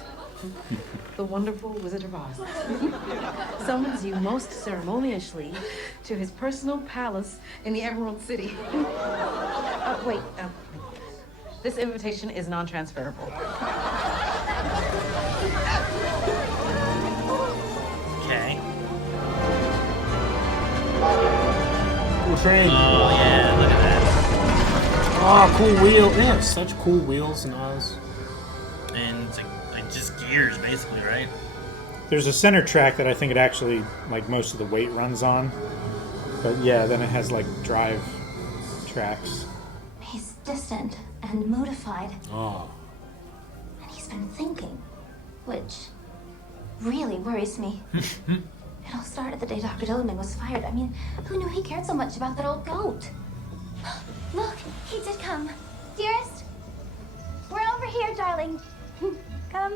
the wonderful Wizard of Oz, summons you most ceremoniously to his personal palace in the Emerald City. Wait. This invitation is non-transferable. Okay. Cool train. Oh yeah, look at that. Oh, cool wheel. They have such cool wheels in Oz. And it's like just gears, basically, right? There's a center track that I think it actually, like most of the weight runs on. But yeah, then it has like drive tracks. He's distant and motified, Oh. and he's been thinking, which really worries me. It all started the day Dr. Dillerman was fired. I mean, who knew he cared so much about that old goat? Look, he did come. Dearest, we're over here, darling. Come.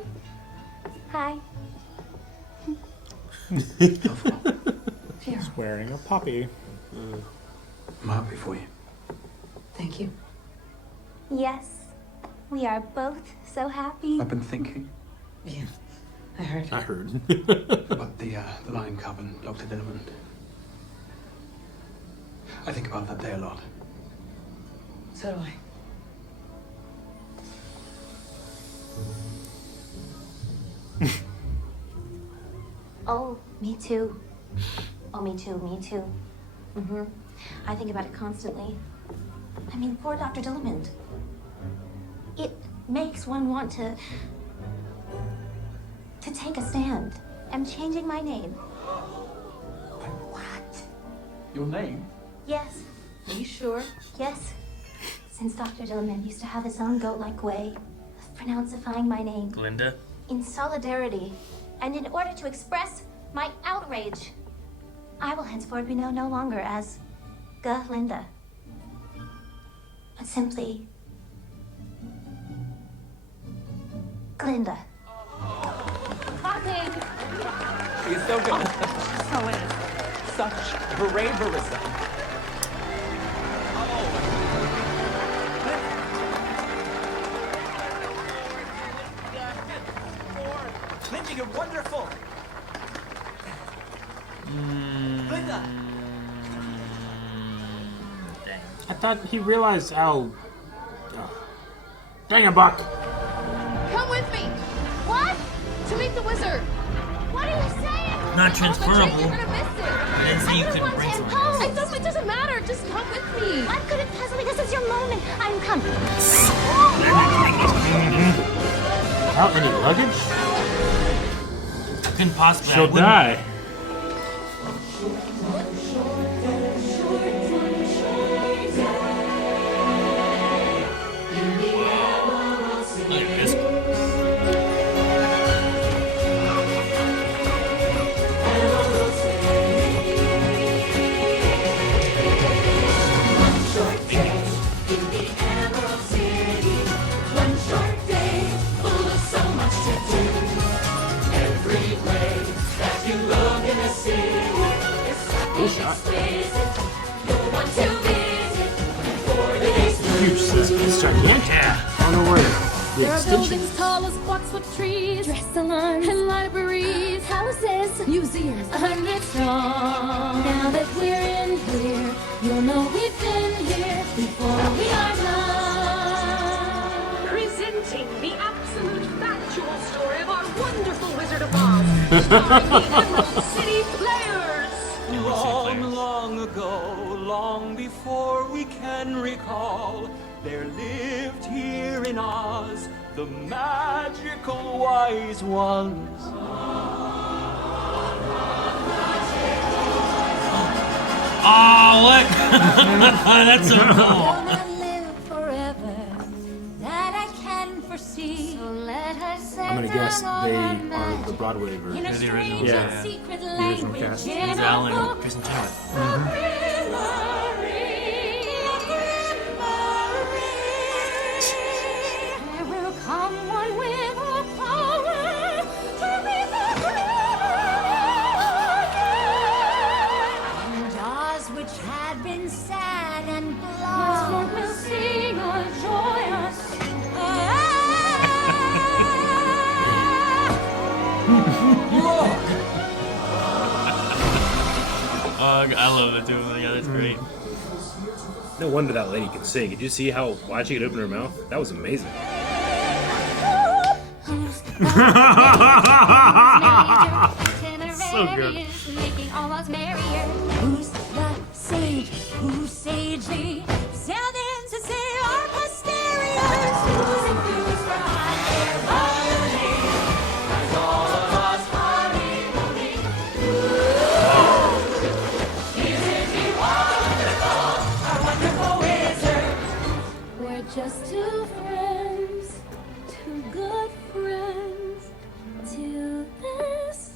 Hi. He's wearing a poppy. I'm happy for you. Thank you. Yes, we are both so happy. I've been thinking Yeah, I heard. I heard. about the lion cub and Dr. Dillerman. I think about that day a lot. So do I. Oh, me too. Oh, me too, me too. I think about it constantly. I mean, poor Dr. Dillerman. It makes one want to take a stand. I'm changing my name. What? Your name? Yes. Are you sure? Yes. Since Dr. Dillerman used to have his own goat-like way of pronouncifying my name. Glinda. In solidarity, and in order to express my outrage, I will henceforth be known no longer as Glinda, but simply Glinda. Popping. She is so good. So it is. Such braverism. Linda, you're wonderful. Linda. Dang. I thought he realized how. Dang it, Buck. Come with me. What? To meet the wizard. What are you saying? Not transferable. You're gonna miss it. I didn't say you could bring someone else. It doesn't matter. Just come with me. I'm good at puzzling. This is your moment. I'm coming. Without any luggage? Couldn't possibly. I She'll wouldn't- die. Look at this. Huge system. It's gigantic. Yeah. I don't know where the There are extension buildings is. tall as blocks with trees, Dress salons, and libraries, houses, museums, 100 strong. Now that we're in here, you'll know we've been here before we are done. Presenting the absolute factual story of our wonderful Wizard of Oz, starring the Emerald City Players. Long, long ago, long before we can recall, there lived here in Oz the magical wise ones. Oh, look! That's so cool. Not live forever, that I can foresee. So let her set I'm gonna guess they are the Broadway version. They're the original. Yeah. The original cast. Denzel and Kristen Chenoweth. There will come one with all power to be the and Oz, which had been sad and blonde, will sing a joyous. I love the two of them. Yeah, that's great. No wonder that lady can sing. Did you see how wide she could open her mouth? That was amazing. So good. Making all us merrier. Who's the sage? Who's sagely? Sounding to say our posteriors. Who's enthused for hot air ballooning? As all of us hurry moving. Isn't he wonderful? Our wonderful wizard. We're just two friends, two good friends, two best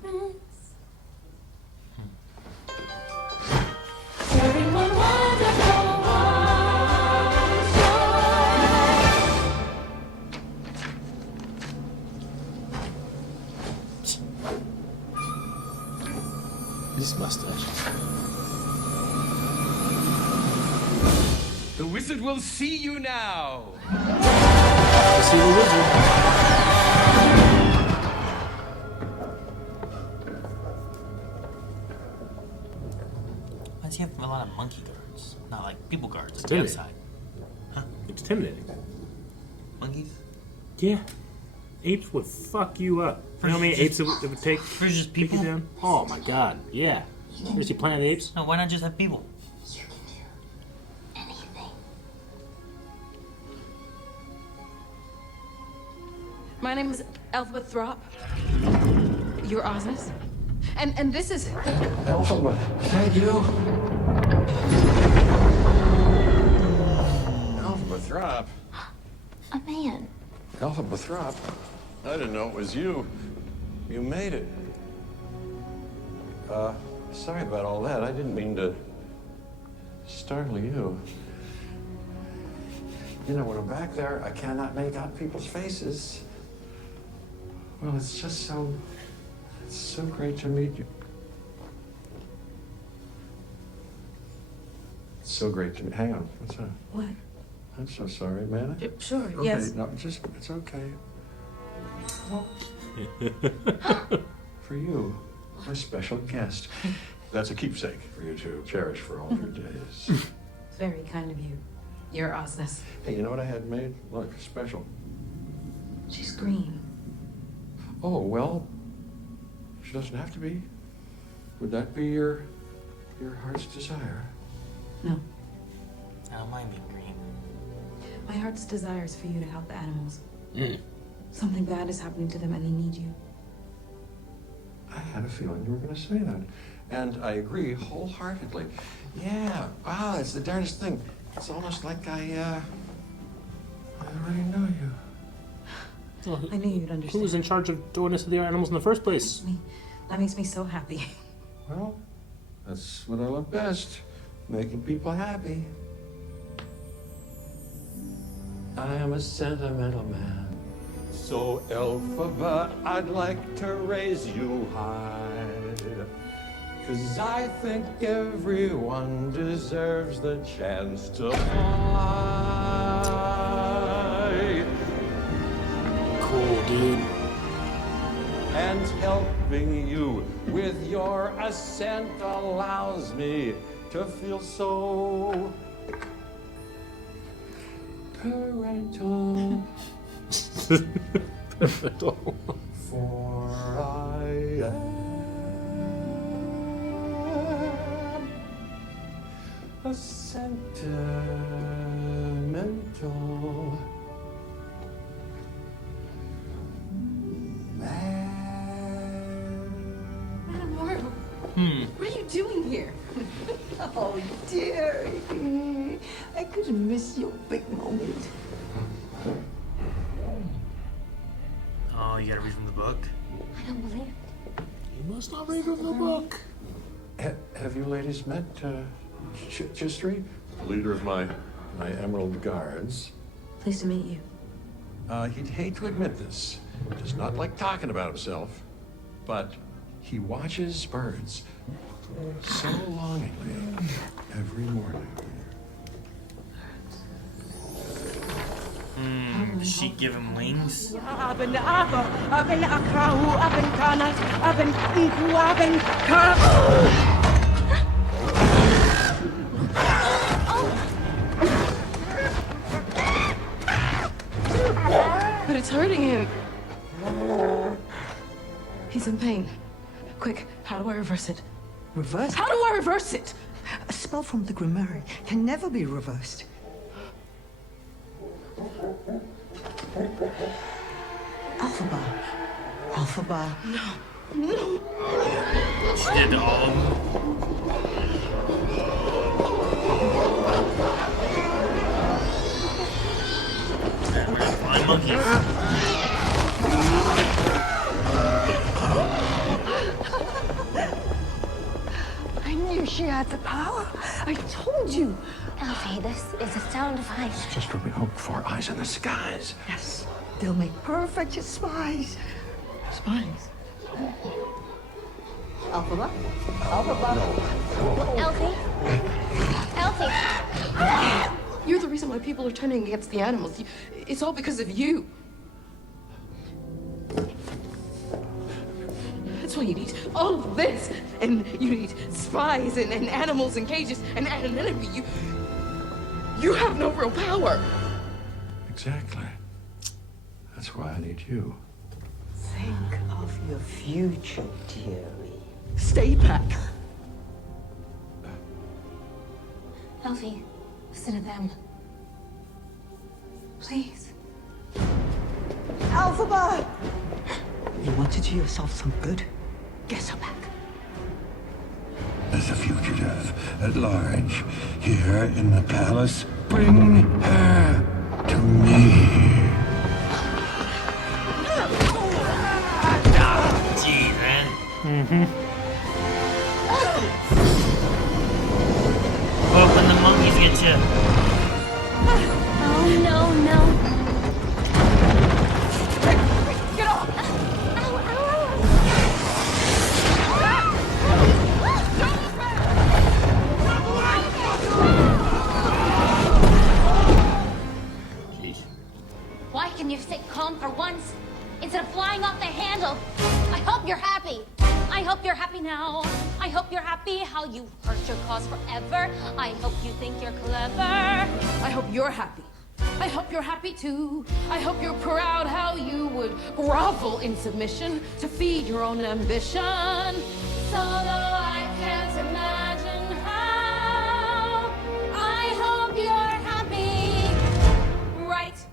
friends. Serving one wonderful This mustache. The wizard will see you now. See the wizard. Why does he have a lot of monkey guards? Not like people guards It's at the intimidating. outside. Huh? It's intimidating. Monkeys? Yeah. Apes would fuck you up. You know how many apes it would take For just to take you people? down? Oh my god, yeah. You see Planet of the Apes? No, why not just have people? My name is Elphaba Throp. Your Ozness. And this is... Elphaba, is that you? Elphaba Throp. A man. Elphaba Throp. I didn't know it was you. You made it. Sorry about all that. I didn't mean to startle you. You know, when I'm back there, I cannot make out people's faces. Well, it's just it's so great to meet you. It's so great to meet. Hang on, what's that? What? I'm so sorry, man. Sure, Okay, yes. no, it's okay. For you, my special guest. That's a keepsake for you to cherish for all your days. Very kind of you. Your Ozness. Hey, you know what I had made? Look, special. She's green. Oh, well, she doesn't have to be. Would that be your heart's desire? No. I don't mind being green. My heart's desire is for you to help the animals. Mm. Something bad is happening to them and they need you. I had a feeling you were going to say that. And I agree wholeheartedly. Yeah, wow, it's the darndest thing. It's almost like I already know you. I knew you'd understand. Who was in charge of doing this to the animals in the first place? That makes me so happy. Well, that's what I love best. Making people happy. I am a sentimental man. So, Elphaba, I'd like to raise you high. 'Cause I think everyone deserves the chance to fly. Cool, dude. And helping you with your ascent allows me to feel so parental. For I am a sentimental Madam Mortal, what are you doing here? Oh, dear. I couldn't miss your big moment. You gotta read from the book. I don't believe it. You must not read from the book. Have you ladies met Chistry, the leader of my Emerald Guards? Pleased to meet you. He'd hate to admit this. Does not like talking about himself, but he watches birds so longingly every morning. Does she give him wings? But it's hurting him. He's in pain. Quick, how do I reverse it? Reverse? How do I reverse it? A spell from the Grimoire can never be reversed. Alphaba. Alphaba. No. No. She did all of them. Flying monkey. I knew she had the power. I told you. Alfie, this is a sound device. It's just what we hope for. Eyes in the skies. Yes, they'll make perfect spies. Spies? Alphaba? Alphaba? Elfie? Elfie? You're the reason why people are turning against the animals. It's all because of you. That's why you need all of this. And you need spies and animals and cages and an enemy. You have no real power. Exactly. That's why I need you. Think of your future, dearie. Stay back. Elfie, listen to them. Please. Alphaba! You want to do yourself some good? Get her back. As a fugitive at large here in the palace, bring her to me. Gee, man. Oh, when the monkeys get you. Oh, no, no. Get off! Why can you sit calm for once instead of flying off the handle? I hope you're happy. I hope you're happy now. I hope you're happy how you hurt your cause forever. I hope you think you're clever. I hope you're happy. I hope you're happy too. I hope you're proud how you would grovel in submission to feed your own ambition. So though I can't imagine how, I hope you're happy right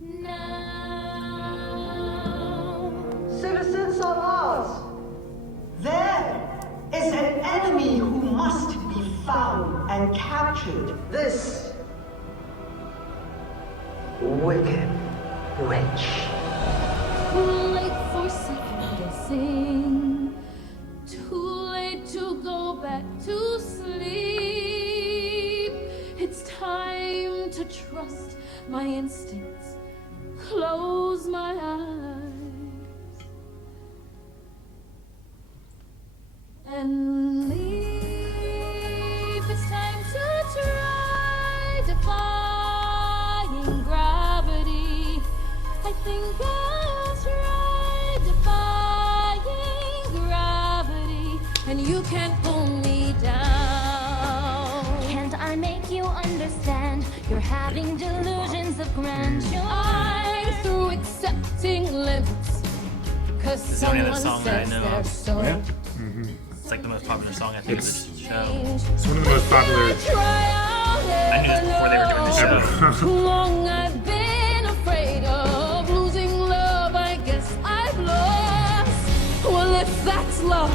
now. Citizens of Oz, there is an enemy who must be found and captured. This wicked witch. Too late for second guessing. Too late to go back to sleep. It's time to trust my instincts. Close my eyes and leave. It's time to try defying gravity. I think I'll try defying gravity, and you can't pull me down. Can't I make you understand? You're having delusions of grandeur. I'm through accepting limits, cause This is only someone the song that I says know they're of. so. It's like the most popular song I think of this show. It's one of the most popular. I knew this before they were doing the show. Too long I've been afraid of losing love. I guess I've lost. Well, if that's love,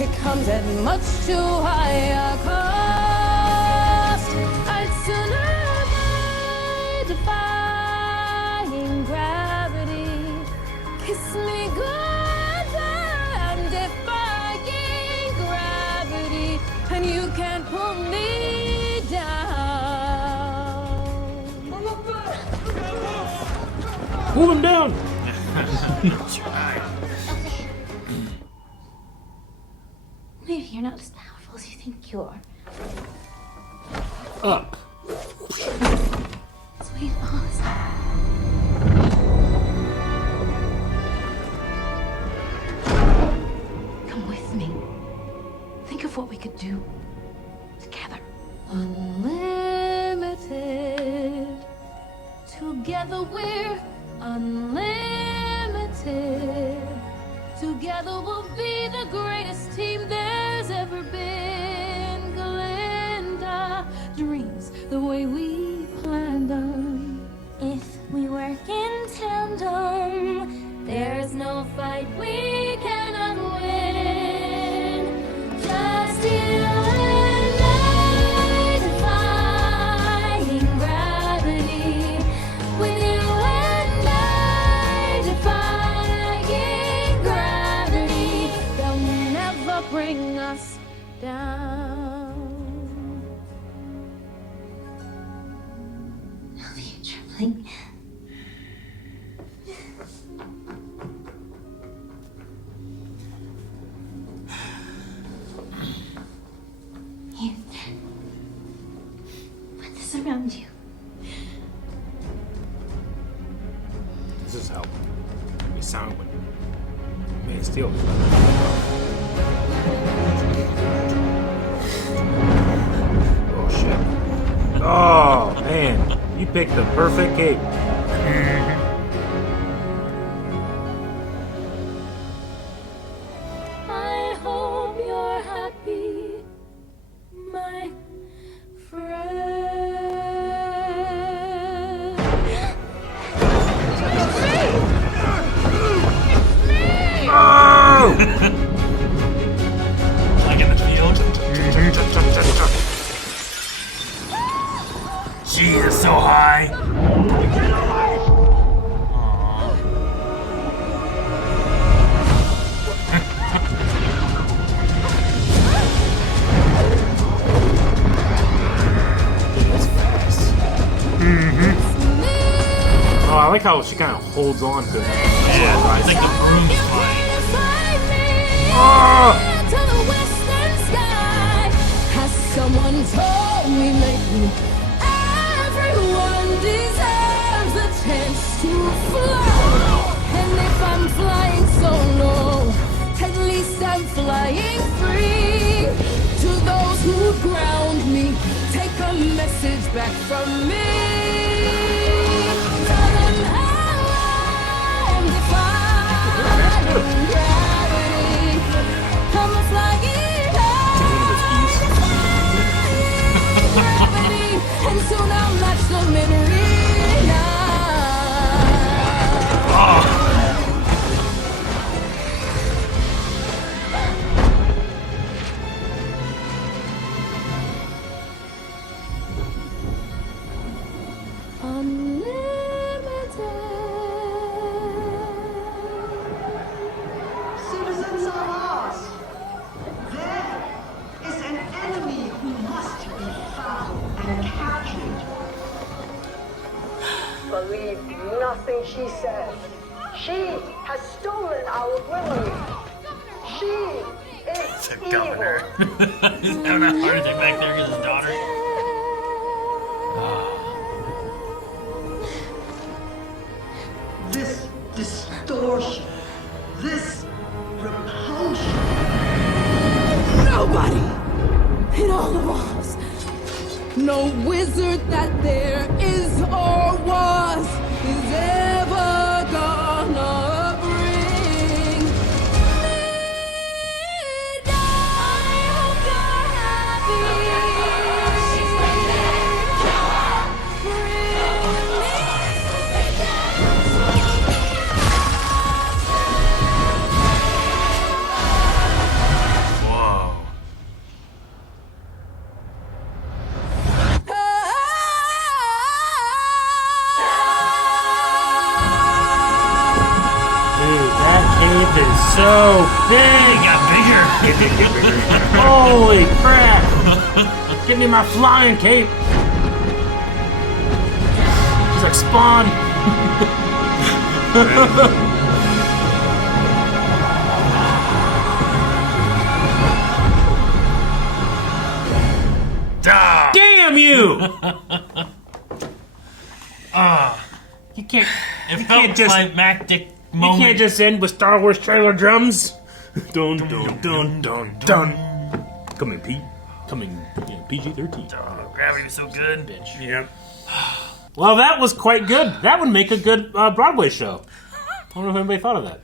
it comes at much too high a cost. I'd sooner die defying gravity. Kiss me and you can't pull me down. Pull him down. Maybe you're not as powerful as you think you are. Up. Sweet Oz. Come with me. Think of what we could do together. Unlimited. Together we're unlimited. Together we'll be the greatest team there's ever been. Glinda dreams the way we planned them. If we work in tandem, There's no fight we cannot win. Just you and I defying gravity. With you and I defying gravity. They'll never bring us down. I'll be trembling. Here. Put this around you. This is how we sound when man steals. Oh shit. Oh man, you picked the perfect cake. I hope you're happy, my friend. Oh! Like in the field. She is so high. Oh, I like how she kind of holds on to it. Yeah, it's like the broom's flying. To the western sky. Has someone told me lately? Everyone deserves a chance to fly. And if I'm flying solo, at least I'm flying free. To those who ground me, take a message back from me. Tell them how I'm defying gravity. I'm a flying gravity, and soon I'll match the Marietta. Citizens of Oz, there is an enemy who must be found and captured. Believe nothing she says. She has stolen our Willow. She is The governor. He's having a heart attack back there because his daughter. This distortion, this repulsion. Nobody in all of Oz, no wizard that there is or was, is ever gonna bring me down. I hope you're happy. Whoa. cape is so big. It got bigger. Holy crap! Give me my flying cape. She's like Spawn. Damn you! You can't. It You felt can't just. climactic You moment. can't just end with Star Wars trailer drums. Dun dun dun dun dun. Coming PG-13. Gravity was so good. Bitch. Yep. Well, that was quite good. That would make a good Broadway show. I don't know if anybody thought of that.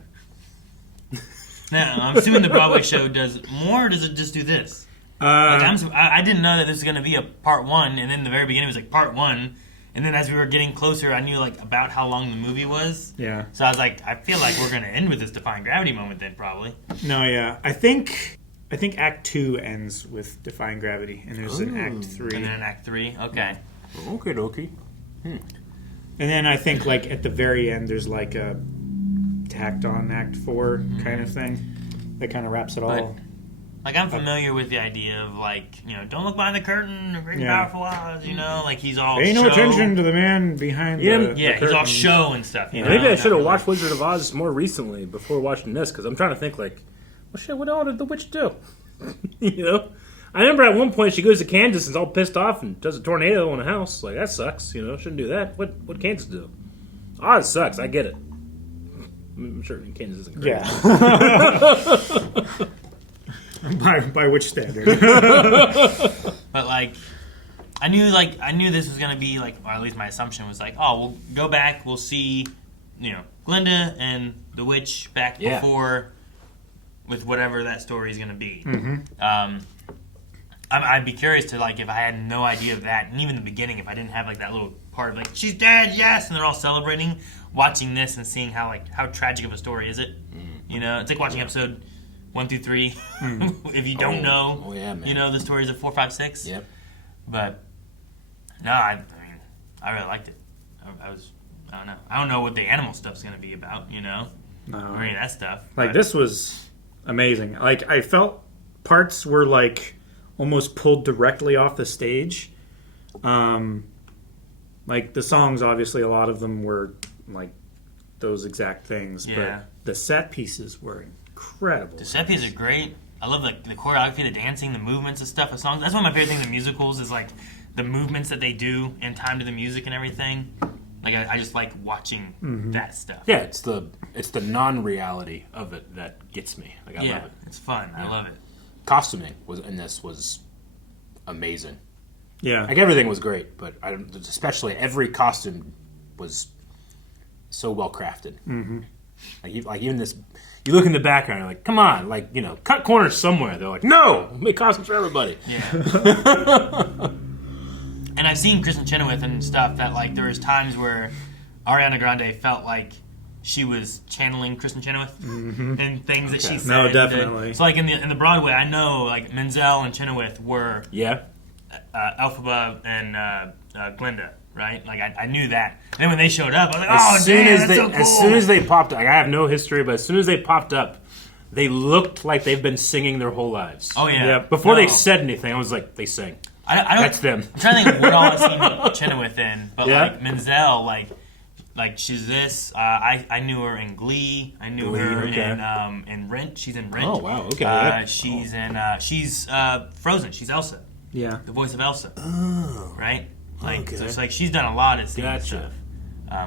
Now, I'm assuming the Broadway show does more, or does it just do this? I didn't know that this was going to be a part one, and then the very beginning it was like part one, and then as we were getting closer, I knew like about how long the movie was. Yeah. So I was like, I feel like we're going to end with this Defying Gravity moment then, probably. No, yeah. I think Act 2 ends with Defying Gravity, and there's an Act 3. And then an Act 3, okay. Okay, dokie. And then I think like at the very end there's like a tacked on Act 4 kind of thing that kind of wraps it all. Like, I'm familiar with the idea of, like, you know, don't look behind the curtain, the great and powerful Oz, you know? Like, he's all Pay no show. attention to the man behind the Yeah, he's all show and stuff, you know? Maybe I should have watched Wizard of Oz more recently before watching this, because I'm trying to think, like, well, shit, what all did the witch do? You know? I remember at one point she goes to Kansas and's all pissed off and does a tornado in a house. Like, that sucks, you know? Shouldn't do that. What Kansas do? Oz sucks, I get it. I'm sure Kansas isn't great. Yeah. By which standard? But like, I knew this was gonna be like, or at least my assumption was like, oh, we'll go back, we'll see, you know, Glinda and the witch back before, with whatever that story is gonna be. I'd be curious to like if I had no idea of that, and even the beginning, if I didn't have like that little part of like she's dead, yes, and they're all celebrating, watching this and seeing how tragic of a story is it? You know, it's like watching episode 1 through 3. If you don't know, you know the stories of 4, 5, 6. Yep. But no, I mean, I really liked it. I don't know. I don't know what the animal stuff's gonna be about. You know, or any of that stuff. Like this was amazing. Like I felt parts were like almost pulled directly off the stage. Like the songs, obviously, a lot of them were like those exact things. Yeah. But the set pieces were incredible. The set pieces are great. I love the choreography, the dancing, the movements and stuff of songs. That's one of my favorite things in musicals is like the movements that they do in time to the music and everything. Like I just like watching that stuff. Yeah, it's the non-reality of it that gets me. Like I love it. It's fun. I love it. Costuming was amazing. Yeah, like everything was great, but especially every costume was so well crafted. Like even this, you look in the background, you're like, come on, like, you know, cut corners somewhere. They're like, no, we'll make costumes for everybody. Yeah. And I've seen Kristen Chenoweth and stuff that like there was times where Ariana Grande felt like she was channeling Kristen Chenoweth and things that she said. No, definitely. So like in the Broadway, I know like Menzel and Chenoweth were Elphaba and Glinda, right? Like I knew that. And then when they showed up, I was like, oh damn, that's so cool. As soon as they popped up, like, I have no history, but as soon as they popped up, they looked like they've been singing their whole lives. Oh yeah. Before they said anything, I was like, they sang. I don't, that's them. I'm trying to think of what all I've seen Chenoweth in, but like Menzel, like she's this. I knew her in Glee. I knew her in Rent. She's in Rent. Oh wow, okay. She's in she's Frozen. She's Elsa. Yeah, the voice of Elsa. Oh, right. Like so it's like she's done a lot of singing stuff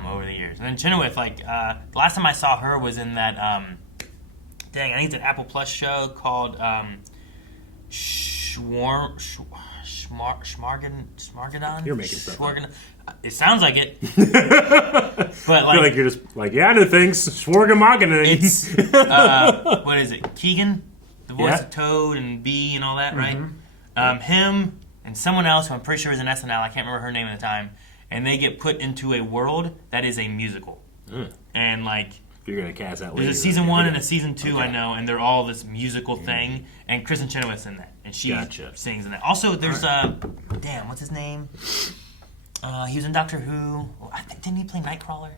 over the years. And then Chenoweth, like the last time I saw her was in that I think it's an Apple Plus show called Schmargadon? You're making stuff up. It sounds like it. But I feel like you're just like, yeah, I know things. Schwargamagan. It's what is it? Keegan, the voice of Toad and Bee and all that, right? Him and someone else who I'm pretty sure is in SNL. I can't remember her name at the time. And they get put into a world that is a musical. And like, you're gonna cast that. There's a season 1 and a season 2, I know, and they're all this musical thing. And Kristen Chenoweth's in that, and she sings in that. Also, there's damn, what's his name? He was in Doctor Who. I think didn't he play Nightcrawler?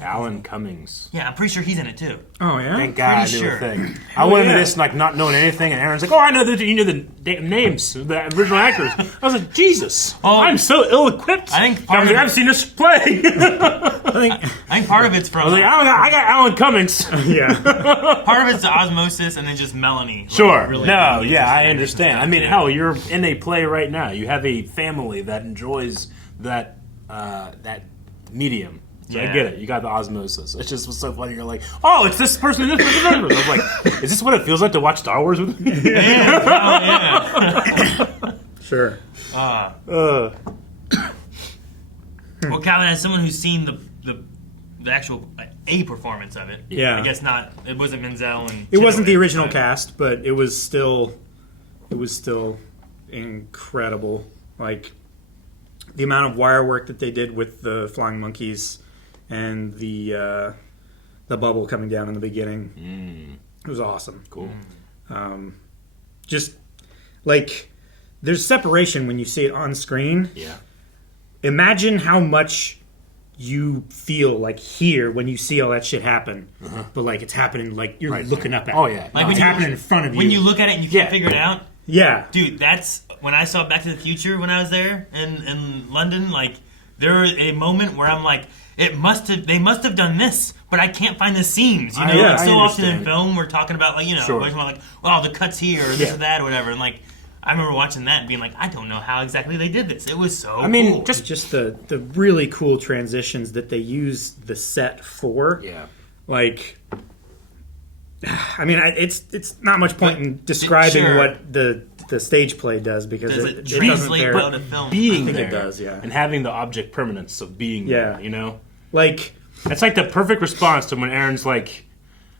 Alan Cummings. Yeah, I'm pretty sure he's in it too. Oh yeah. Thank God I Pretty knew sure. a thing. I went into this like not knowing anything, and Aaron's like, "Oh, I know that you knew the damn names, of the original actors." I was like, "Jesus, I'm so ill-equipped." I think part of I've seen this play. I think part of it's from. I was like, I got Alan Cummings. Yeah. Part of it's the osmosis, and then just Melanie. like, Sure. really No. really Yeah, I interesting understand. I mean, hell, you're in a play right now. You have a family that enjoys that that medium. So I Yeah. get it. You got the osmosis. It just was so funny. You're like, oh, it's this person and this person. I was like, is this what it feels like to watch Star Wars with me? Sure. Well, Calvin, as someone who's seen the actual a performance of it, Yeah. I guess not. It wasn't Menzel and It wasn't the Chenoweth, original but- cast, but it was still incredible. Like the amount of wire work that they did with the flying monkeys and the bubble coming down in the beginning. It was awesome. Cool. Just like there's separation when you see it on screen. Yeah. Imagine how much you feel like here when you see all that shit happen, but like it's happening like you're looking up at. Oh, it. yeah. Like It's when happening in front of you. When you look at it and you can't figure it out. Yeah. Dude, that's when I saw Back to the Future when I was there in London. Like, there was a moment where I'm like, they must have done this, but I can't find the seams. You know, Yeah, like, I so often in understand. film we're talking about like Sure. we're talking about, like, well, the cuts here or this Yeah. or that or whatever, and like I remember watching that and being like, I don't know how exactly they did this. It was so. I mean, cool. just the really cool transitions that they use the set for. Yeah. Like, I mean, it's not much point in describing sure. what the stage play does because Does it it doesn't translate bear- well to film? Being I think there it does, yeah. and having the object permanence of being there, you know? Like, it's like the perfect response to when Aaron's like,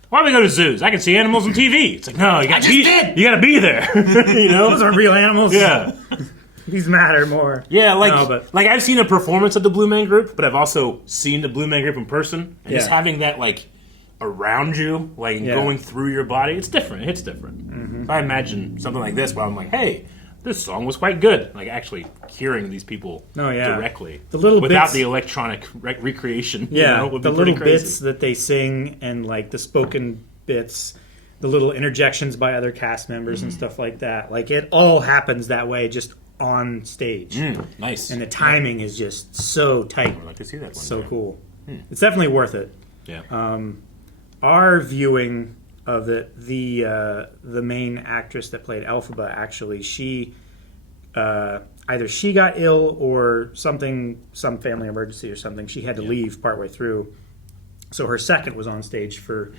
why do we go to zoos? I can see animals on TV. It's like, no, you got to be there. You know? Those are real animals. Yeah. These matter more. Yeah, like No, but- like I've seen a performance of the Blue Man Group, but I've also seen the Blue Man Group in person, and just Yeah. having that like around you, like Yeah. going through your body, it's different. It's different. Mm-hmm. I imagine something like this, where I'm like, hey, this song was quite good. Like actually hearing these people directly, The little without bits- the electronic recreation. Yeah, you know, would the be pretty little crazy. bits that they sing and like the spoken bits, the little interjections by other cast members and stuff like that. Like it all happens that way, just on stage. Nice. And the timing is just so tight. I'd like to see that one So day. cool. It's definitely worth it. Yeah. Our viewing of it, the main actress that played Elphaba, actually, she either she got ill or some family emergency or something. She had to leave partway through, so her second was on stage for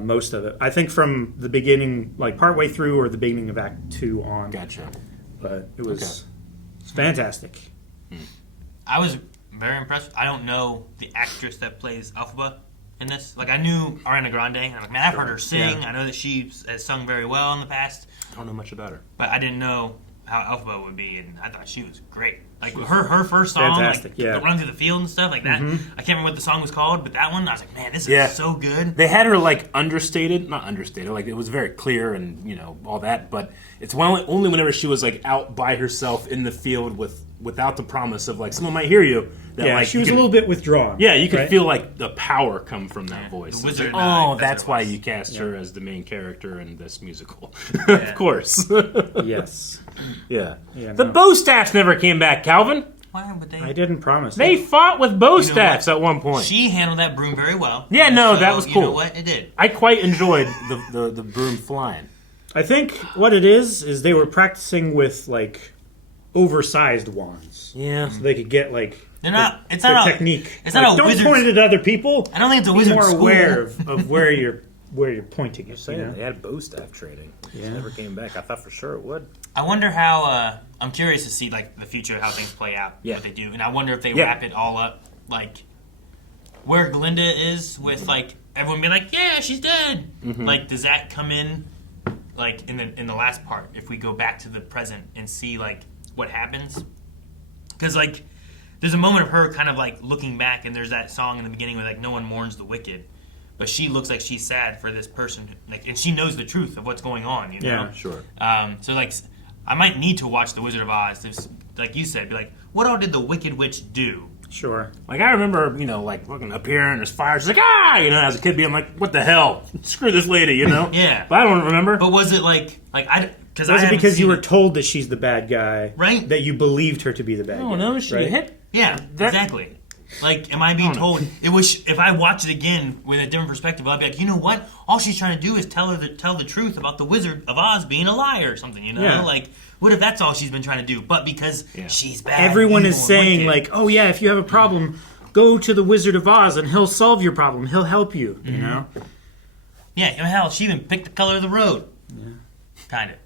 most of it. I think from the beginning, like partway through or the beginning of Act 2 on. Gotcha. But it was fantastic. I was very impressed. I don't know the actress that plays Elphaba in this. Like, I knew Ariana Grande. I'm like, man, I've heard her sing. Yeah. I know that she has sung very well in the past. I don't know much about her. But I didn't know how Elphaba would be, and I thought she was great. Like, her first song, Fantastic, like, yeah. the Run Through the Field and stuff like that. Mhm. I can't remember what the song was called, but that one, I was like, man, this Yeah. is so good. They had her like not understated, like it was very clear and you know all that. But it's only whenever she was like out by herself in the field without the promise of like someone might hear you. That, Yeah, like, she you was a could- little bit withdrawn. Yeah, you could right? feel like the power come from that voice. the It's wizard like, and oh, I, that's what why it was. you cast her as the main character in this musical. Yeah. Of course. Yes. Yeah. Yeah, The no. bow staffs never came back, Calvin. Why would they? I didn't promise. They fought with bow You know staffs what? at one point. She handled that broom very well. Yeah, no, So, that was You cool. know what? It did. I quite enjoyed the broom flying. I think what it is they were practicing with like oversized wands. Yeah. So they could get like They're not. It's their not a technique. It's not Like, a don't wizard's- point it at other people. I don't think it's a Be wizard's more school. aware of where you're pointing it. You know? They had bow staff training. It Yeah. never came back. I thought for sure it would. I wonder how. I'm curious to see like the future, how things play out, Yeah. what they do, and I wonder if they Yeah. wrap it all up, like where Glinda is with like everyone being like, yeah, she's dead. Mhm. Like, does that come in, like in the last part? If we go back to the present and see like what happens, because like there's a moment of her kind of like looking back, and there's that song in the beginning where like no one mourns the wicked. But she looks like she's sad for this person, like, and she knows the truth of what's going on. You know, Yeah, sure. So like, I might need to watch The Wizard of Oz to, like you said, be like, what all did the Wicked Witch do? Sure. Like, I remember, like, looking up here and there's fire. She's like, as a kid being like, what the hell? Screw this lady, Yeah. But I don't remember. But was it like Was it because you were told that she's the bad guy? Right. That you believed her to be the bad guy? Oh, no, she hit. Yeah, exactly. Like, am I being told? It was. If I watch it again with a different perspective, I'll be like, you know what? All she's trying to do is tell the truth about the Wizard of Oz being a liar or something. Yeah. Like, what if that's all she's been trying to do? But because she's bad, everyone is evil, and saying wicked. like, oh yeah, if you have a problem, go to the Wizard of Oz and he'll solve your problem. He'll help you. You know. Yeah. Hell, she even picked the color of the road. Yeah. Kind of.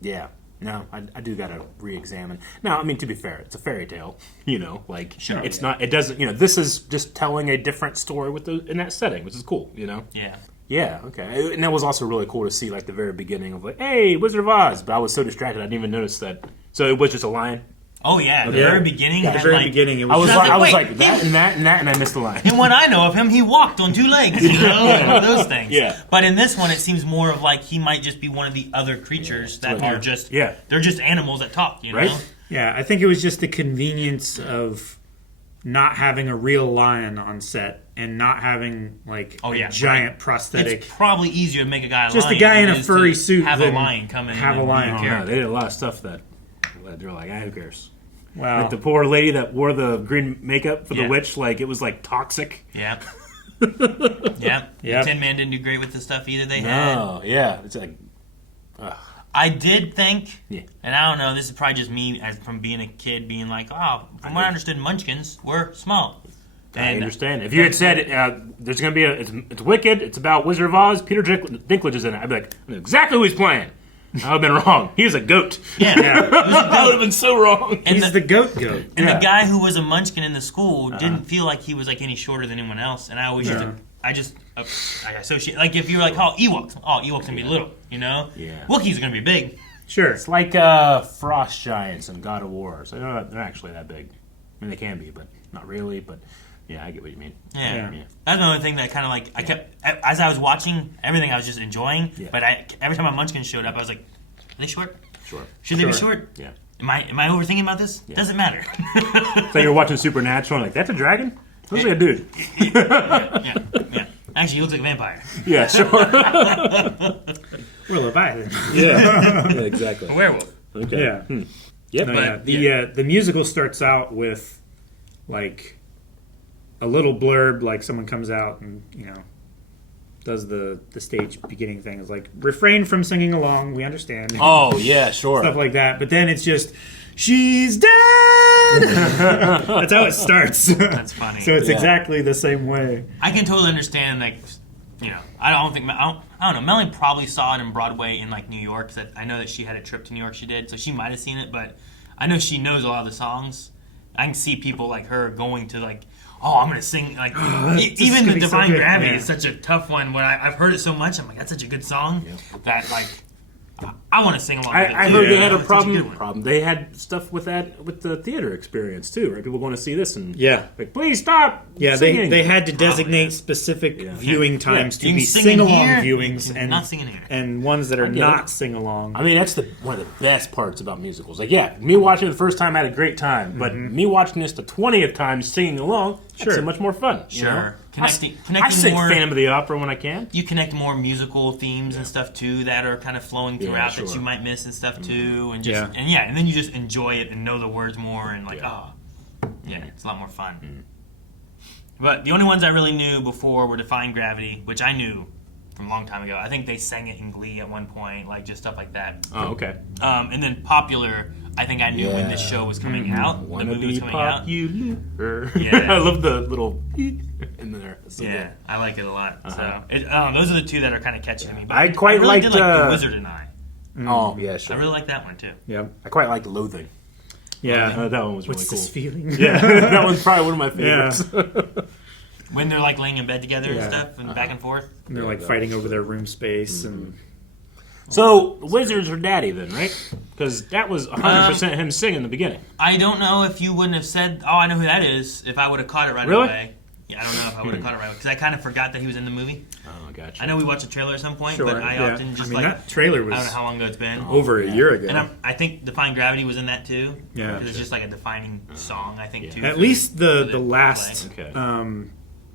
Yeah. No, I do gotta re-examine. Now, I mean, to be fair, it's a fairy tale. It's not. It doesn't. This is just telling a different story in that setting, which is cool. Yeah. Yeah. Okay. And that was also really cool to see, like the very beginning of like, hey, Wizard of Oz. But I was so distracted, I didn't even notice that. So it was just a line. Oh yeah, the very beginning. At the very beginning, it was. I was like that and that and that, and I missed the line. And what I know of him, he walked on 2 legs. Like those things. Yeah. But in this one, it seems more of like he might just be one of the other creatures that are just. Yeah. They're just animals that talk. Right? Yeah, I think it was just the convenience of not having a real lion on set and not having like a giant prosthetic. It's probably easier to make a guy a just lion. a guy in than a it is furry to suit. Have a than lion come in. Have a and lion. be a No, they did a lot of stuff that they're like, who cares? Wow. Like the poor lady that wore the green makeup for the Yeah. witch, like it was like toxic. Yeah. Yeah. Yep. Tin Man didn't do great with the stuff either they had. No, yeah, it's like. I did think, Yeah. and I don't know, this is probably just me from being a kid being like, from what I understood, Munchkins were small. I understand. If you had said there's going to be it's Wicked, it's about Wizard of Oz, Peter Dinklage is in it, I'd be like, I know exactly who he's playing. I would have been wrong. He was a goat. Yeah. I would have been so wrong. And He's the goat. And the guy who was a Munchkin in the school didn't feel like he was like any shorter than anyone else. And I always I associate, like if you're like, Ewoks gonna be little, Yeah. Wookiees are gonna be big. Sure. It's like Frost Giants in God of War. So they're not actually that big. I mean, they can be, but not really. But yeah, I get what you mean. Yeah. That's another thing that kind of like I kept as I was watching everything, I was just enjoying. Yeah. But every time a Munchkin showed up, I was like, are they short? Sure. Should they be short? Yeah. Am I overthinking about this? Yeah. Doesn't matter. So you're watching Supernatural, and like, that's a dragon? Looks like a dude. yeah. Actually, he looks like a vampire. Yeah, sure. We're Leviathan. Yeah, exactly. A werewolf. Okay. Yeah. Yep. No, the musical starts out with like a little blurb, like someone comes out and does the stage beginning thing. It's like, refrain from singing along. We understand. Oh yeah, sure. Stuff like that. But then it's just, she's dead. That's how it starts. That's funny. So it's exactly the same way. I can totally understand, like, I don't know. Melanie probably saw it in Broadway in like New York. Cause I know that she had a trip to New York. She did, so she might have seen it. But I know she knows a lot of the songs. I can see people like her going to like, I'm gonna sing like even the Divine Gravity is such a tough one. When I've heard it so much, I'm like, that's such a good song that like I want to sing along. with it I too. heard they had a It's such good one. problem. They had stuff with that with the theater experience too, right? People going to see this and like, please stop. Yeah, singing. they had to designate specific viewing times to be sing along viewings and not sing in here. and ones that are I get not it. sing along. I mean, that's one of the best parts about musicals. Like, yeah, me watching it the first time, I had a great time. But me watching this the 20th time, singing along, that's so much more fun. You know? Connecting I sing more, Phantom of the Opera when I can. You connect more musical themes and stuff too that are kind of flowing throughout that sure. you might miss and stuff too, and just and then you just enjoy it and know the words more and like it's a lot more fun. But the only ones I really knew before were Defying Gravity, which I knew from a long time ago. I think they sang it in Glee at one point, like just stuff like that. Oh, okay. And then Popular, I think I knew when this show was coming out. The movie was coming out. I love the little in there. So yeah, good. I like it a lot. So those are the two that are kind of catching me. But I quite really liked did like The Wizard and I. Oh yeah, sure. I really like that one too. Yeah, I quite liked Loathing. Yeah, that one was really What's cool. this feeling? Yeah, that one's probably one of my favorites. When they're like laying in bed together and Yeah. stuff and back and forth. And they're like fighting over their room space and. So Wizards are daddy then, right? Because that was 100% him singing in the beginning. I don't know if you wouldn't have said, "Oh, I know who that is," if I would have caught it right Really? away. Yeah, I don't know if I would have caught it right because I kind of forgot that he was in the movie. Oh, gotcha. I know we watched a trailer at some point, Sure, but I yeah. often just I mean, that trailer was I don't know how long ago it's been. over a year ago. And I think Defying Gravity was in that too. Yeah. Because it's just like a defining song, I think, too. At for least the play. last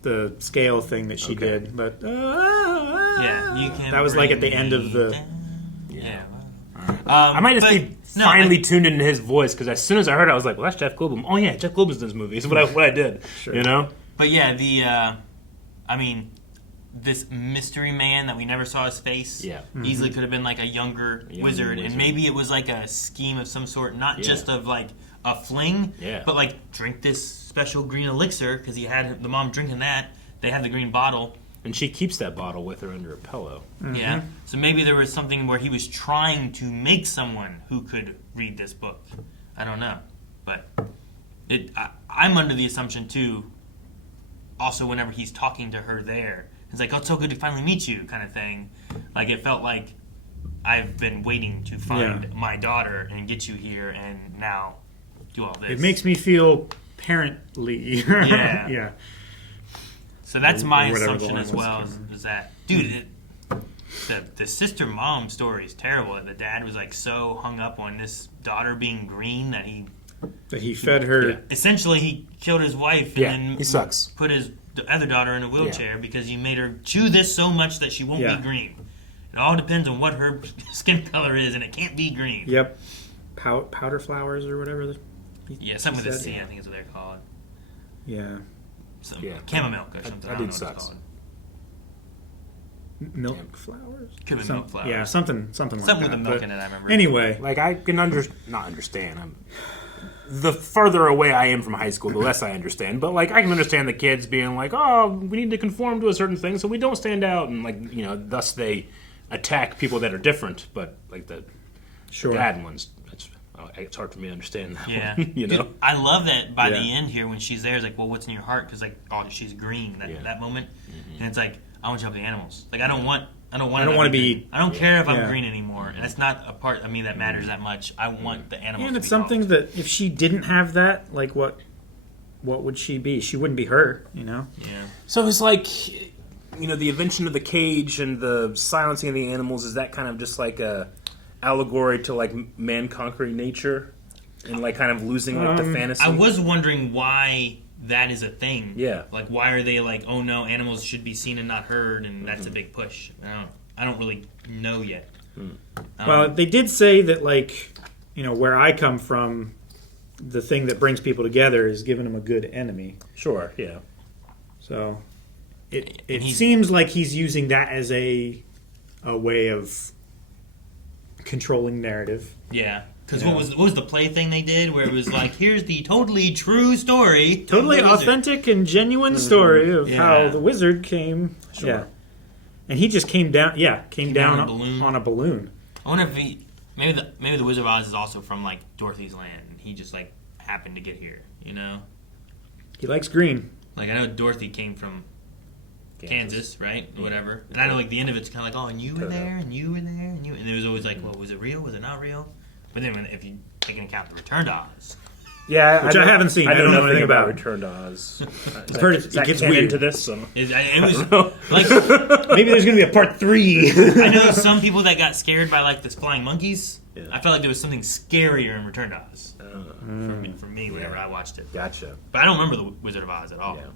the scale thing that she did, but Yeah, you can that was like at the bring end of me the. down. Yeah. I might just but- be finally tuned into his voice because as soon as I heard it, I was like, "Well, that's Jeff Goldblum." Oh yeah, Jeff Goldblum's in this movie. Is what I did. Sure. You know. But yeah, I mean, this mystery man that we never saw his face easily could have been like a younger wizard, and maybe it was like a scheme of some sort, not just of like a fling, but like drink this special green elixir because he had the mom drinking that. They had the green bottle. And she keeps that bottle with her under her pillow. Yeah. So maybe there was something where he was trying to make someone who could read this book. I don't know. But I'm under the assumption, too, also whenever he's talking to her there, it's like, oh, it's so good to finally meet you kind of thing. Like, it felt like I've been waiting to find my daughter and get you here and now do all this. It makes me feel parently. Yeah. Yeah. So that's Or my whatever the assumption line as was, well. Is that, dude, the sister mom story is terrible. The dad was like so hung up on this daughter being green that he fed her. Essentially, he killed his wife Yeah, and then he sucks. put the other daughter in a wheelchair because you made her chew this so much that she won't Yeah. be green. It all depends on what her skin color is, and it can't be green. Yep. Powder flowers or whatever. Yeah, something with a said. C, I think is what they're called. Yeah. Chamomile or something. That I don't dude know sucks. what it's called. Milk flowers? Could be milk flowers. Yeah, something like that. Something with the milk but in it, I remember. Anyway. Like, I can not understand. The further away I am from high school, the less I understand. But, like, I can understand the kids being like, oh, we need to conform to a certain thing so we don't stand out. And, like, you know, thus they attack people that are different. But, like, the bad ones, it's hard for me to understand that Yeah. one, you know? Dude, I love that by the end here when she's there, it's like, well, what's in your heart? Because, like, oh, she's green, that moment. And it's like, I want to help the animals. Like, I don't want to be. I don't care if I'm green anymore. And it's not a part of me that matters that much. I want the animals. And to it's be something that if she didn't have that, like what would she be? She wouldn't be her, you know? Yeah. So it's like, you know, the invention of the cage and the silencing of the animals, is that kind of just like a allegory to like man conquering nature and like kind of losing like the fantasy? I was wondering why that is a thing. Yeah. Like, why are they like, oh no, animals should be seen and not heard, and that's a big push. I don't really know yet. Well, they did say that, like, you know, where I come from, the thing that brings people together is giving them a good enemy. Sure, yeah. So it seems like he's using that as a way of controlling narrative. Yeah. Because what was the play thing they did where it was like, here's the totally true story. Totally of the wizard. authentic and genuine story of how the wizard came. Sure. Yeah. And he just came down. Yeah, came down on a balloon. I wonder if maybe the Wizard of Oz is also from like Dorothy's land, and he just like happened to get here. You know, he likes green. Like, I know Dorothy came from Kansas, right? Or whatever. And I know like the end of it's kind of like, oh, and you were there, and you were there, and it was always like, well, was it real? Was it not real? But then if you take into account the Return to Oz. Yeah, which I haven't seen. I don't know anything about it. Return to Oz. I've heard it gets weird. Into this, so. It was like maybe there's gonna be a part 3. I know some people that got scared by like the flying monkeys. Yeah. I felt like there was something scarier in Return to Oz for me whenever I watched it. Gotcha. But I don't remember the Wizard of Oz at all. Yeah.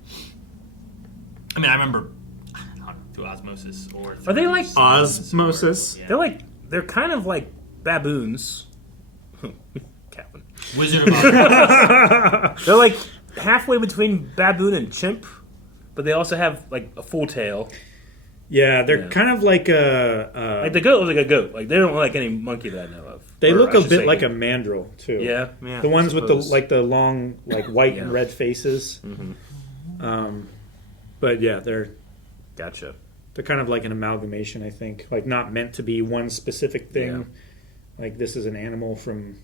I mean, I remember through osmosis or Are they like osmosis? They're kind of like baboons. Captain. Wizard of Oz. They're like halfway between baboon and chimp, but they also have like a full tail. Yeah, they're kind of like a like the goat looks like a goat. Like they don't look like any monkey that I know of. They look a bit like a mandrill too. Yeah. The ones with the long like white and red faces. Mm-hmm. But yeah, they're gotcha. They're kind of like an amalgamation, I think. Like not meant to be one specific thing. Yeah. Like this is an animal from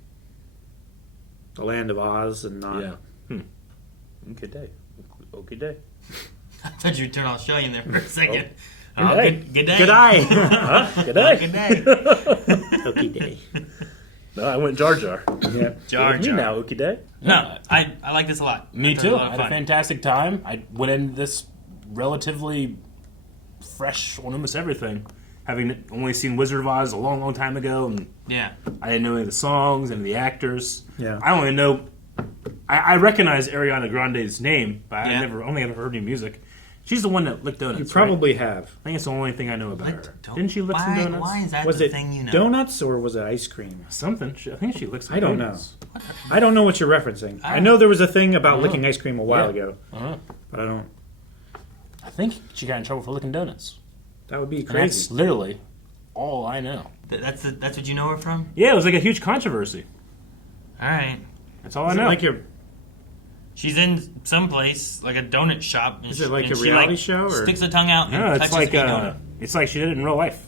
the land of Oz and not. Yeah. Good day. Okay day. I thought you'd turn Australian there for a second. Good day. Good day. Good eye. Huh? Good day. Good day. Okay day. No, I went Jar Jar. Yeah. Jar Me Jar. now, Ookie Day. No, I like this a lot. Me I thought it was too. a lot I of had a fun. fantastic time. I went in this relatively fresh on almost everything, having only seen Wizard of Oz a long, long time ago, and Yeah. I didn't know any of the songs and the actors. Yeah. I only know. I recognize Ariana Grande's name, but Yeah. I only ever heard any music. She's the one that licked donuts. You probably have. Right? I think it's the only thing I know about her. Didn't she lick Why, some donuts? why is that Was the it thing you know? donuts or was it ice cream? Something. I think she licked some I don't know. donuts. I don't know what you're referencing. I know there was a thing about licking ice cream a while ago, Uh-huh. but I don't. I think she got in trouble for licking donuts. That would be And crazy. that's literally all I know. That's what you know her from? Yeah, it was like a huge controversy. All right. That's all I Is it know. like your? She's in some place, like a donut shop. And Is it like and a she, reality show, or- sticks her tongue out and No, it's touches like a donut. it's like she did it in real life.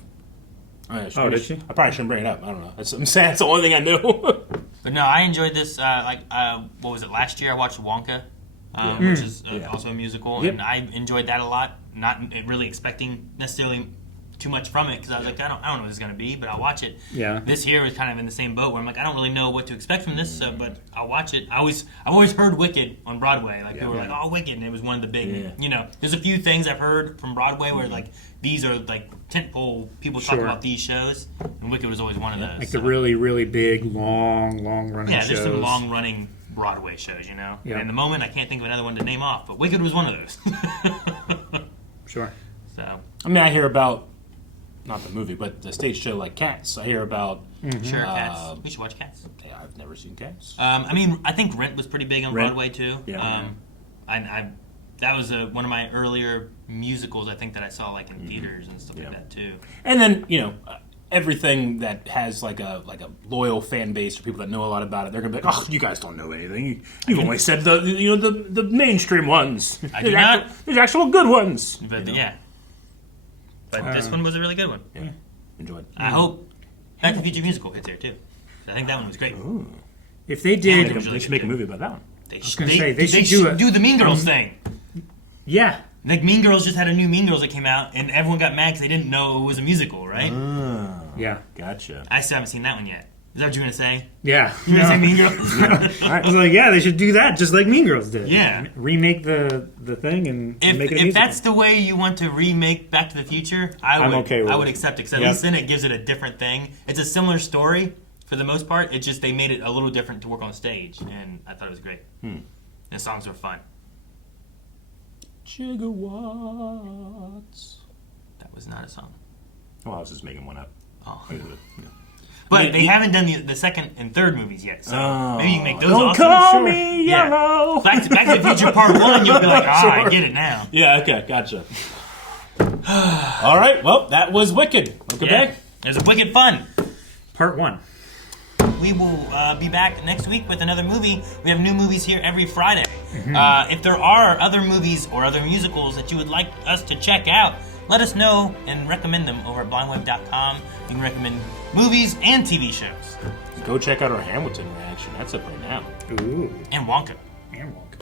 Oh, did she? I probably shouldn't bring it up. I don't know. I'm saying that's the only thing I know. But no, I enjoyed this. What was it? Last year I watched Wonka, which is also a musical, Yep. and I enjoyed that a lot. Not really expecting necessarily too much from it because I was like, I don't know what it's gonna be, but I'll watch it. Yeah. This here was kind of in the same boat where I'm like, I don't really know what to expect from this, but I'll watch it. I've always heard Wicked on Broadway. Like people were like, oh, Wicked, and it was one of the big. You know, there's a few things I've heard from Broadway where like these are like tentpole people talk Sure. about these shows, and Wicked was always one of those. Like the really, really big, long running Yeah, shows. there's some long running Broadway shows, you know. Yeah. And in the moment, I can't think of another one to name off, but Wicked was one of those. Sure. So I mean, I hear about not the movie, but the stage show like Cats. I hear about. sure, Cats. We should watch Cats. Yeah, I've never seen Cats. I mean, I think Rent was pretty big on Rent? Broadway too. Yeah. I that was one of my earlier musicals. I think that I saw like in theaters and stuff like that too. And then everything that has like a loyal fan base or people that know a lot about it, they're gonna be like, "Oh, you guys don't know anything. You've only said the mainstream ones. I do not. There's actual good ones." But yeah. But this one was a really good one. Yeah, enjoyed. I hope Back to the Future musical hits here too. I think that one was great. If they did, They should make a movie about that one. They was gonna say, they should do the Mean Girls thing. Yeah. Like Mean Girls just had a new Mean Girls that came out, and everyone got mad because they didn't know it was a musical, right? Yeah. Gotcha. I still haven't seen that one yet. Is that what you're gonna say? Yeah. You gonna say Mean Girls? I was like, yeah, they should do that just like Mean Girls did. Yeah. Remake the thing and make it a If musical. that's the way you want to remake Back to the Future, I would okay with it. accept it because at Yep. least then it gives it a different thing. It's a similar story for the most part. It's just they made it a little different to work on stage, and I thought it was great. The songs were fun. Gigawatts. That was not a song. Well, I was just making one up. Oh. Yeah. But they haven't done the second and third movies yet, so maybe you can make those Don't awesome. call me yellow. Back to the Future Part 1, you'll be like, I get it now. Yeah, okay, gotcha. All right, well, that was Wicked. Okay, Yeah. It was wicked fun. Part 1. We will be back next week with another movie. We have new movies here every Friday. If there are other movies or other musicals that you would like us to check out, let us know and recommend them over at blindwave.com. You can recommend movies and TV shows. Go check out our Hamilton reaction. That's up right now. Ooh. And Wonka. And Wonka.